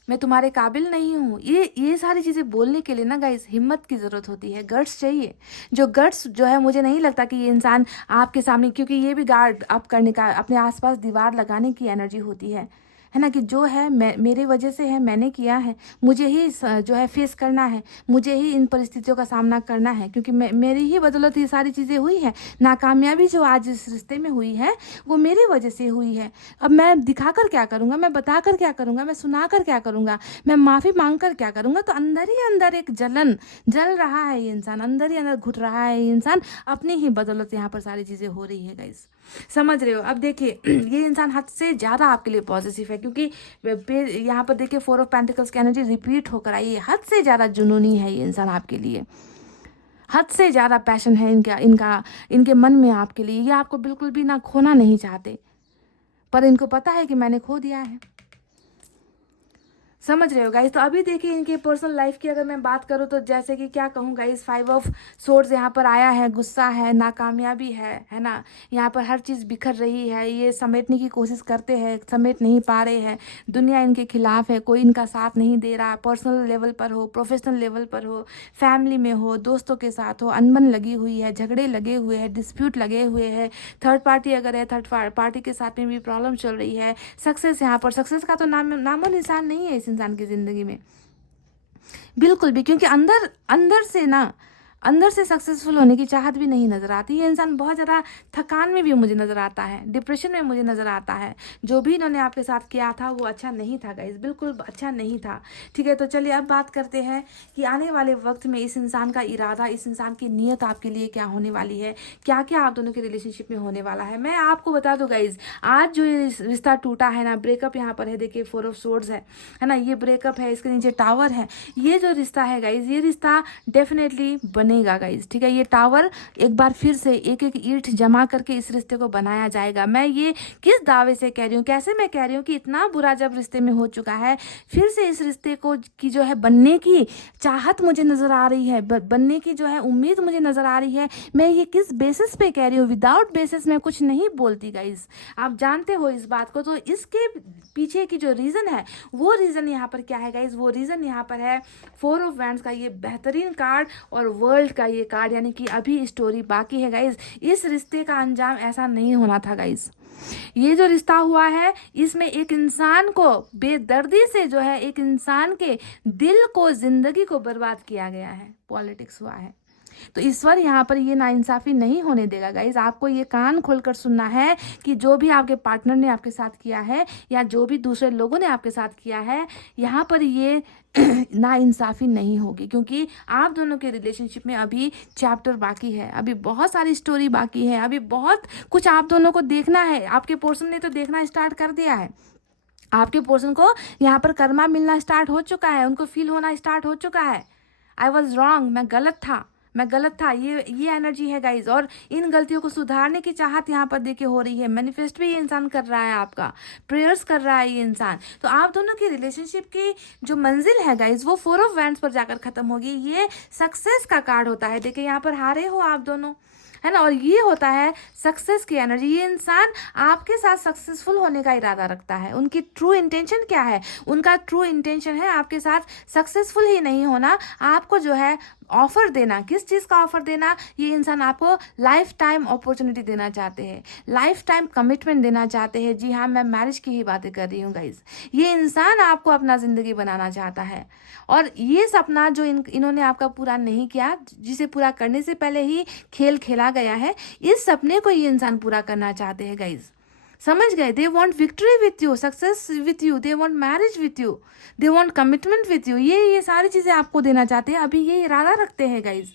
मैं तुम्हारे काबिल नहीं हूँ। ये सारी चीज़ें बोलने के लिए ना गाइस हिम्मत की ज़रूरत होती है, गट्स चाहिए। जो गट्स जो है, मुझे नहीं लगता कि ये इंसान आपके सामने, क्योंकि ये भी गार्ड अप करने का, अपने आसपास दीवार लगाने की एनर्जी होती है ना, कि जो है मेरे वजह से है, मैंने किया है, मुझे ही जो है फेस करना है, मुझे ही इन परिस्थितियों का सामना करना है, क्योंकि मेरी ही बदौलत ये सारी चीज़ें हुई है। नाकामयाबी जो आज इस रिश्ते में हुई है वो मेरी वजह से हुई है। अब मैं दिखाकर क्या करूँगा, मैं बताकर क्या करूँगा, मैं सुनाकर क्या करूँगा, मैं माफ़ी मांग कर क्या करूँगा। तो अंदर ही अंदर एक जलन जल रहा है ये इंसान, अंदर ही अंदर घुट रहा है ये इंसान, अपनी ही बदौलत यहाँ पर सारी चीज़ें हो रही है गाइस। समझ रहे हो। अब देखिए ये इंसान हद से ज़्यादा आपके लिए पॉजिटिव है, क्योंकि यहाँ पर देखिए 4 ऑफ पेंटिकल्स की एनर्जी रिपीट होकर आई है। हद से ज़्यादा जुनूनी है ये इंसान आपके लिए, हद से ज़्यादा पैशन है इनके मन में आपके लिए। ये आपको बिल्कुल भी ना खोना नहीं चाहते, पर इनको पता है कि मैंने खो दिया है। समझ रहे हो गाइस। तो अभी देखिए इनके पर्सनल लाइफ की अगर मैं बात करूँ तो जैसे कि क्या कहूँ गाइस, 5 ऑफ सोर्ड्स यहाँ पर आया है। गुस्सा है, नाकामयाबी है ना। यहाँ पर हर चीज़ बिखर रही है, ये समेटने की कोशिश करते हैं, समेट नहीं पा रहे हैं। दुनिया इनके खिलाफ है, कोई इनका साथ नहीं दे रहा। पर्सनल लेवल पर हो, प्रोफेशनल लेवल पर हो, फैमिली में हो, दोस्तों के साथ हो, अनबन लगी हुई है, झगड़े लगे हुए हैं, डिस्प्यूट लगे हुए हैं। थर्ड पार्टी अगर है, थर्ड पार्टी के साथ में भी प्रॉब्लम चल रही है। सक्सेस, यहाँ पर सक्सेस का तो नामो निशान नहीं है इस इंसान की ज़िंदगी में बिल्कुल भी, क्योंकि अंदर से सक्सेसफुल होने की चाहत भी नहीं नज़र आती। ये इंसान बहुत ज़्यादा थकान में भी मुझे नज़र आता है, डिप्रेशन में मुझे नज़र आता है। जो भी इन्होंने आपके साथ किया था वो अच्छा नहीं था गाइस, बिल्कुल अच्छा नहीं था। ठीक है, तो चलिए अब बात करते हैं कि आने वाले वक्त में इस इंसान का इरादा, इस इंसान की नीयत आपके लिए क्या होने वाली है, क्या क्या आप दोनों के रिलेशनशिप में होने वाला है। मैं आपको बता दूँ गाइज, आज जो ये रिश्ता टूटा है ना, ब्रेकअप यहाँ पर है, देखिए 4 ऑफ सोर्ड्स है ना, ये ब्रेकअप है, इसके नीचे टावर है। ये जो रिश्ता है गाइज, ये रिश्ता डेफिनेटली बनेगा गाइज। ठीक है, ये टावर एक बार फिर से एक एक ईंट जमा करके इस रिश्ते को बनाया जाएगा। मैं ये किस दावे से कह रही हूँ, कैसे मैं कह रही हूँ कि इतना बुरा जब रिश्ते में हो चुका है, फिर से इस रिश्ते को की जो है बनने की चाहत मुझे नज़र आ रही है, बनने की जो है उम्मीद मुझे नज़र आ रही है। मैं ये किस बेसिस पे कह रही हूँ, विदाउट बेसिस मैं कुछ नहीं बोलती गाइज, आप जानते हो इस बात को। तो इसके पीछे की जो रीज़न है, वो रीज़न यहाँ पर क्या है गाइज, वो रीज़न यहाँ पर है 4 ऑफ वैंड्स का ये बेहतरीन कार्ड और वर्ल्ड का ये कार्ड, यानी कि अभी स्टोरी बाकी है गाइज। इस रिश्ते का अंजाम ऐसा नहीं होना था गाइज। ये जो रिश्ता हुआ है, इसमें एक इंसान को बेदर्दी से जो है, एक इंसान के दिल को, जिंदगी को बर्बाद किया गया है, पॉलिटिक्स हुआ है। तो ईश्वर यहाँ पर ये नाइंसाफ़ी नहीं होने देगा गाइज। आपको ये कान खोलकर सुनना है कि जो भी आपके पार्टनर ने आपके साथ किया है या जो भी दूसरे लोगों ने आपके साथ किया है, यहाँ पर ये नाइंसाफ़ी नहीं होगी, क्योंकि आप दोनों के रिलेशनशिप में अभी चैप्टर बाकी है, अभी बहुत सारी स्टोरी बाकी है, अभी बहुत कुछ आप दोनों को देखना है। आपके पोर्शन ने तो देखना स्टार्ट कर दिया है, आपके पोर्शन को यहाँ पर कर्मा मिलना स्टार्ट हो चुका है, उनको फील होना स्टार्ट हो चुका है। आई वॉज रॉन्ग, मैं गलत था, ये एनर्जी है गाइज। और इन गलतियों को सुधारने की चाहत यहाँ पर देखिए हो रही है। मैनिफेस्ट भी ये इंसान कर रहा है, आपका प्रेयर्स कर रहा है ये इंसान। तो आप दोनों की रिलेशनशिप की जो मंजिल है गाइज वो 4 ऑफ वैंड्स पर जाकर खत्म होगी। ये सक्सेस का कार्ड होता है, देखिए यहाँ पर हारे हो आप दोनों, है ना, और ये होता है सक्सेस की एनर्जी। ये इंसान आपके साथ सक्सेसफुल होने का इरादा रखता है। उनकी ट्रू इंटेंशन क्या है? उनका ट्रू इंटेंशन है आपके साथ सक्सेसफुल ही नहीं होना, आपको जो है ऑफर देना। किस चीज़ का ऑफर देना? ये इंसान आपको लाइफ टाइम अपॉर्चुनिटी देना चाहते हैं, लाइफ टाइम कमिटमेंट देना चाहते हैं। जी हाँ, मैं मैरिज की ही बातें कर रही हूँ गाइज। ये इंसान आपको अपना ज़िंदगी बनाना चाहता है, और ये सपना जो इन्होंने आपका पूरा नहीं किया, जिसे पूरा करने से पहले ही खेल खेला गया है, इस सपने को ये इंसान पूरा करना चाहते हैं गाइज। समझ गए? They want victory with you, success with you, they want marriage with you, they want commitment with you. ये सारी चीज़ें आपको देना चाहते हैं, अभी ये इरादा रखते हैं गाइज।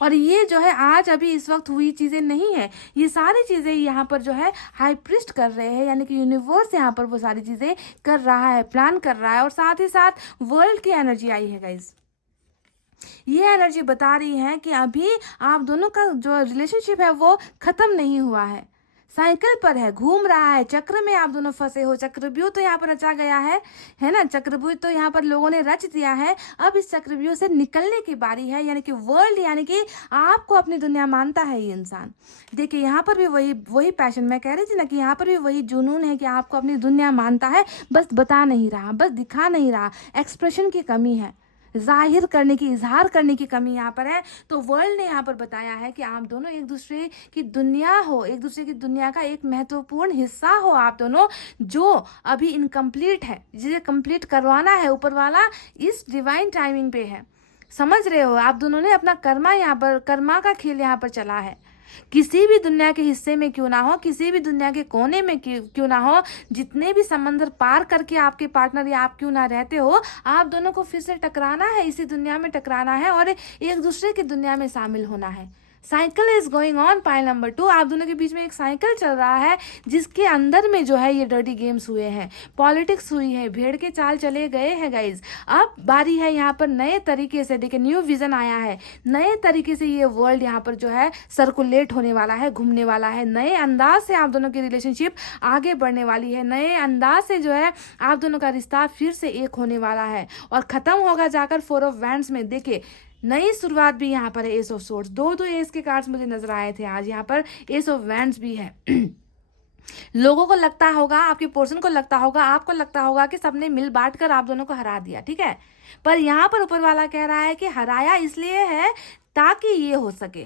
और ये जो है आज अभी इस वक्त हुई चीज़ें नहीं है, ये सारी चीज़ें यहाँ पर जो है हाई प्रिस्ट कर रहे हैं, यानी कि यूनिवर्स यहाँ पर वो सारी चीज़ें कर रहा है, प्लान कर रहा है। और साथ ही साथ वर्ल्ड की एनर्जी आई है गाइज। ये एनर्जी बता रही है कि अभी आप दोनों का जो रिलेशनशिप है वो खत्म नहीं हुआ है, साइकिल पर है, घूम रहा है, चक्र में आप दोनों फंसे हो। चक्रव्यूह तो यहाँ पर रचा गया है ना, चक्रव्यूह तो यहाँ पर लोगों ने रच दिया है। अब इस चक्रव्यूह से निकलने की बारी है, यानी कि वर्ल्ड, यानी कि आपको अपनी दुनिया मानता है ये इंसान। देखिए यहाँ पर भी वही पैशन मैं कह रही थी ना, कि यहाँ पर भी वही जुनून है कि आपको अपनी दुनिया मानता है, बस बता नहीं रहा, बस दिखा नहीं रहा। एक्सप्रेशन की कमी है, जाहिर करने की, इजहार करने की कमी यहाँ पर है। तो वर्ल्ड ने यहाँ पर बताया है कि आप दोनों एक दूसरे की दुनिया हो, एक दूसरे की दुनिया का एक महत्वपूर्ण हिस्सा हो आप दोनों, जो अभी इनकम्प्लीट है, जिसे कंप्लीट करवाना है। ऊपर वाला इस डिवाइन टाइमिंग पे है, समझ रहे हो? आप दोनों ने अपना कर्मा यहाँ पर, कर्मा का खेल यहाँ पर चला है। किसी भी दुनिया के हिस्से में क्यों ना हो, किसी भी दुनिया के कोने में क्यों ना हो, जितने भी समंदर पार करके आपके पार्टनर या आप क्यों ना रहते हो, आप दोनों को फिर से टकराना है, इसी दुनिया में टकराना है और एक दूसरे की दुनिया में शामिल होना है। Cycle is going on, pile number 2। आप दोनों के बीच में एक साइकिल चल रहा है, जिसके अंदर में जो है ये डर्टी गेम्स हुए हैं, पॉलिटिक्स हुई है, भेड़ के चाल चले गए हैं गाइज। अब बारी है यहाँ पर नए तरीके से, देखिए न्यू विजन आया है, नए तरीके से ये वर्ल्ड यहाँ पर जो है सर्कुलेट होने वाला है, घूमने वाला है। नए अंदाज से आप दोनों की रिलेशनशिप आगे बढ़ने वाली है, नए अंदाज से जो है आप दोनों का रिश्ता फिर से एक होने वाला है और ख़त्म होगा जाकर 4 ऑफ वैंड्स में। देखिए नई शुरुआत भी यहाँ पर है, एस ऑफ सोर्ड्स, दो एस के कार्ड्स मुझे नजर आए थे आज, यहाँ पर एस ऑफ वैंड्स भी है। लोगों को लगता होगा, आपके पोर्शन को लगता होगा, आपको लगता होगा कि सबने मिल बांट कर आप दोनों को हरा दिया, ठीक है, पर यहाँ पर ऊपर वाला कह रहा है कि हराया इसलिए है ताकि ये हो सके,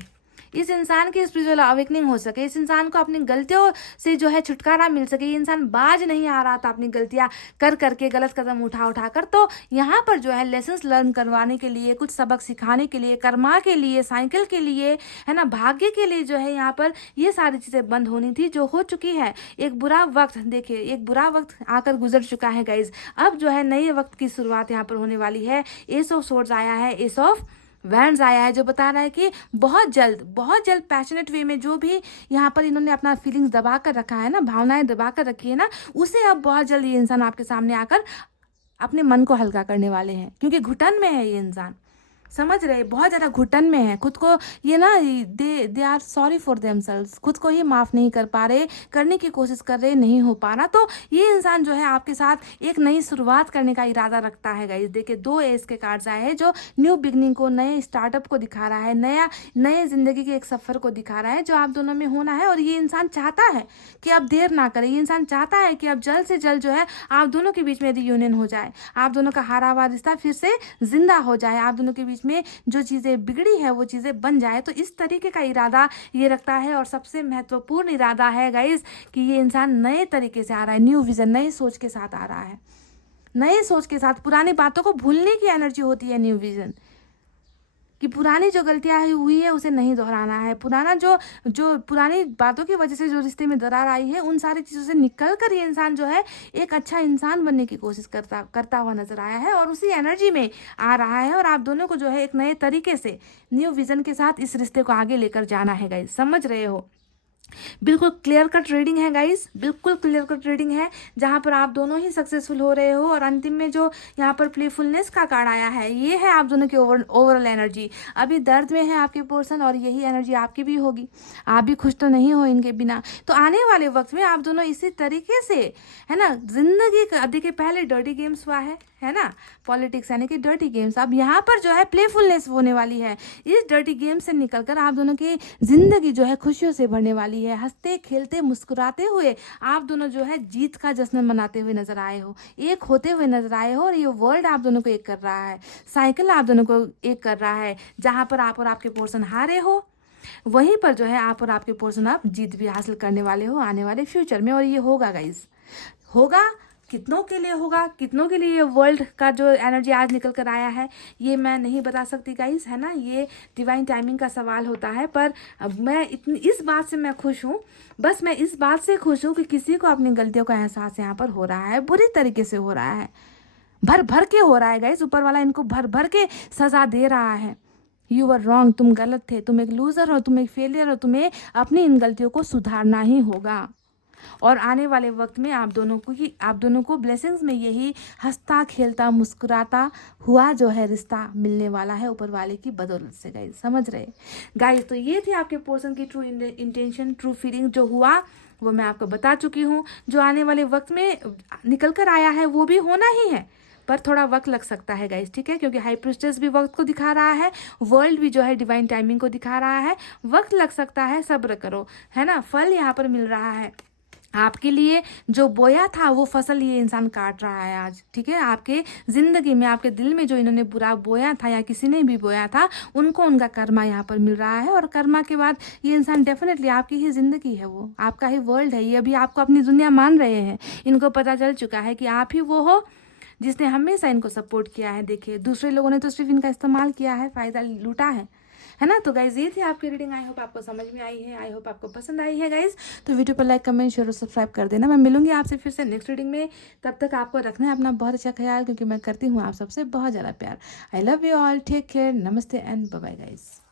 इस इंसान की स्पिरिचुअल अवेकनिंग हो सके, इस इंसान को अपनी गलतियों से जो है छुटकारा मिल सके। ये इंसान बाज नहीं आ रहा था अपनी गलतियां कर करके, गलत कदम उठा कर। तो यहाँ पर जो है लेसन्स लर्न करवाने के लिए, कुछ सबक सिखाने के लिए, कर्मा के लिए, साइकिल के लिए, है ना, भाग्य के लिए जो है यहाँ पर ये सारी चीज़ें बंद होनी थी, जो हो चुकी है। एक बुरा वक्त, देखिए एक बुरा वक्त आकर गुजर चुका है गाइज। अब जो है नए वक्त की शुरुआत यहाँ पर होने वाली है। एस ऑफ सोर्ड्स आया है, एस ऑफ वैंड्स आया है, जो बता रहा है कि बहुत जल्द पैशनेट वे में जो भी यहाँ पर इन्होंने अपना फीलिंग्स दबा कर रखा है ना, भावनाएं दबा कर रखी है ना, उसे अब बहुत जल्द ये इंसान आपके सामने आकर अपने मन को हल्का करने वाले हैं, क्योंकि घुटन में है ये इंसान, समझ रहे, बहुत ज़्यादा घुटन में है। खुद को ये ना, they are sorry for themselves, खुद को ही माफ़ नहीं कर पा रहे, करने की कोशिश कर रहे, नहीं हो पा रहा। तो ये इंसान जो है आपके साथ एक नई शुरुआत करने का इरादा रखता है गाइस। देखिए 2 एस के कार्ड्स आए हैं, जो न्यू बिगनिंग को, नए स्टार्टअप को दिखा रहा है, नए ज़िंदगी के एक सफ़र को दिखा रहा है, जो आप दोनों में होना है। और ये इंसान चाहता है कि अब देर ना करे, ये इंसान चाहता है कि अब जल्द से जल्द जो है आप दोनों के बीच में रियूनियन हो जाए, आप दोनों का हारा हुआ रिश्ता फिर से जिंदा हो जाए, आप दोनों के बीच में जो चीज़ें बिगड़ी है वो चीज़ें बन जाए। तो इस तरीके का इरादा ये रखता है। और सबसे महत्वपूर्ण इरादा है गाइस कि ये इंसान नए तरीके से आ रहा है, न्यू विजन, नए सोच के साथ आ रहा है, नए सोच के साथ। पुरानी बातों को भूलने की एनर्जी होती है न्यू विजन। कि पुरानी जो गलतियाँ हुई है उसे नहीं दोहराना है। पुराना जो जो पुरानी बातों की वजह से जो रिश्ते में दरार आई है, उन सारी चीज़ों से निकल कर ये इंसान जो है एक अच्छा इंसान बनने की कोशिश करता हुआ नजर आया है और उसी एनर्जी में आ रहा है। और आप दोनों को जो है एक नए तरीके से न्यू विजन के साथ इस रिश्ते को आगे लेकर जाना है गाइस, समझ रहे हो। बिल्कुल क्लियर कट रीडिंग है गाइस, बिल्कुल क्लियर कट रीडिंग है, जहाँ पर आप दोनों ही सक्सेसफुल हो रहे हो। और अंतिम में जो यहाँ पर प्लेफुलनेस का कार्ड आया है, ये है आप दोनों की ओवरऑल एनर्जी। अभी दर्द में है आपके पर्सन और यही एनर्जी आपकी भी होगी। आप भी खुश तो नहीं हो इनके बिना। तो आने वाले वक्त में आप दोनों इसी तरीके से, है ना, जिंदगी का देखिए पहले डर्टी गेम्स हुआ है ना, पॉलिटिक्स यानी कि डर्टी गेम्स। अब यहाँ पर जो है प्लेफुलनेस होने वाली है। इस डर्टी गेम से निकलकर आप दोनों की जिंदगी जो है खुशियों से भरने वाली है। हंसते खेलते मुस्कुराते हुए आप दोनों जो है जीत का जश्न मनाते हुए नजर आए हो, एक होते हुए नजर आए हो। और ये वर्ल्ड आप दोनों को एक कर रहा है, साइकिल आप दोनों को एक कर रहा है। जहाँ पर आप और आपके पोर्सन हारे हो, वहीं पर जो है आप और आपके पोर्सन आप जीत भी हासिल करने वाले हो आने वाले फ्यूचर में। और ये होगा गाइस, होगा। कितनों के लिए होगा, कितनों के लिए ये वर्ल्ड का जो एनर्जी आज निकल कर आया है, ये मैं नहीं बता सकती गाइस, है ना। ये डिवाइन टाइमिंग का सवाल होता है। पर अब मैं इतनी इस बात से मैं खुश हूँ, बस मैं इस बात से खुश हूँ कि किसी को अपनी गलतियों का एहसास यहाँ पर हो रहा है, बुरी तरीके से हो रहा है, भर भर के हो रहा है गाइस। ऊपर वाला इनको भर भर के सजा दे रहा है। यू आर रॉन्ग, तुम गलत थे, तुम एक लूजर हो, तुम एक फेलियर हो, तुम्हें अपनी इन गलतियों को सुधारना ही होगा। और आने वाले वक्त में आप दोनों को ब्लेसिंग्स में यही हंसता खेलता मुस्कुराता हुआ जो है रिश्ता मिलने वाला है ऊपर वाले की बदौलत से गाइस, समझ रहे गाइस। तो ये थी आपके पर्सन की ट्रू इंटेंशन, ट्रू फीलिंग। जो हुआ वो मैं आपको बता चुकी हूँ। जो आने वाले वक्त में निकल कर आया है वो भी होना ही है, पर थोड़ा वक्त लग सकता है गाइस, ठीक है। क्योंकि हाई प्रिस्टेस भी वक्त को दिखा रहा है, वर्ल्ड भी जो है डिवाइन टाइमिंग को दिखा रहा है। वक्त लग सकता है, सब्र करो, है ना। फल यहाँ पर मिल रहा है आपके लिए। जो बोया था वो फसल ये इंसान काट रहा है आज, ठीक है। आपके जिंदगी में, आपके दिल में जो इन्होंने बुरा बोया था या किसी ने भी बोया था, उनको उनका कर्मा यहाँ पर मिल रहा है। और कर्मा के बाद ये इंसान डेफिनेटली आपकी ही जिंदगी है, वो आपका ही वर्ल्ड है। ये अभी आपको अपनी दुनिया मान रहे हैं। इनको पता चल चुका है कि आप ही वो हो जिसने हमेशा इनको सपोर्ट किया है। देखिए दूसरे लोगों ने तो सिर्फ इनका इस्तेमाल किया है, फायदा लूटा है ना। तो गाइज ये थी आपकी रीडिंग। आई होप आपको समझ में आई है, आई होप आपको पसंद आई है गाइज। तो वीडियो पर लाइक कमेंट शेयर और सब्सक्राइब कर देना। मैं मिलूंगी आपसे फिर से नेक्स्ट रीडिंग में। तब तक आपको रखना है अपना बहुत अच्छा ख्याल, क्योंकि मैं करती हूँ आप सबसे बहुत ज़्यादा प्यार। I love you all, take care, नमस्ते एंड बाय बाय गाइज।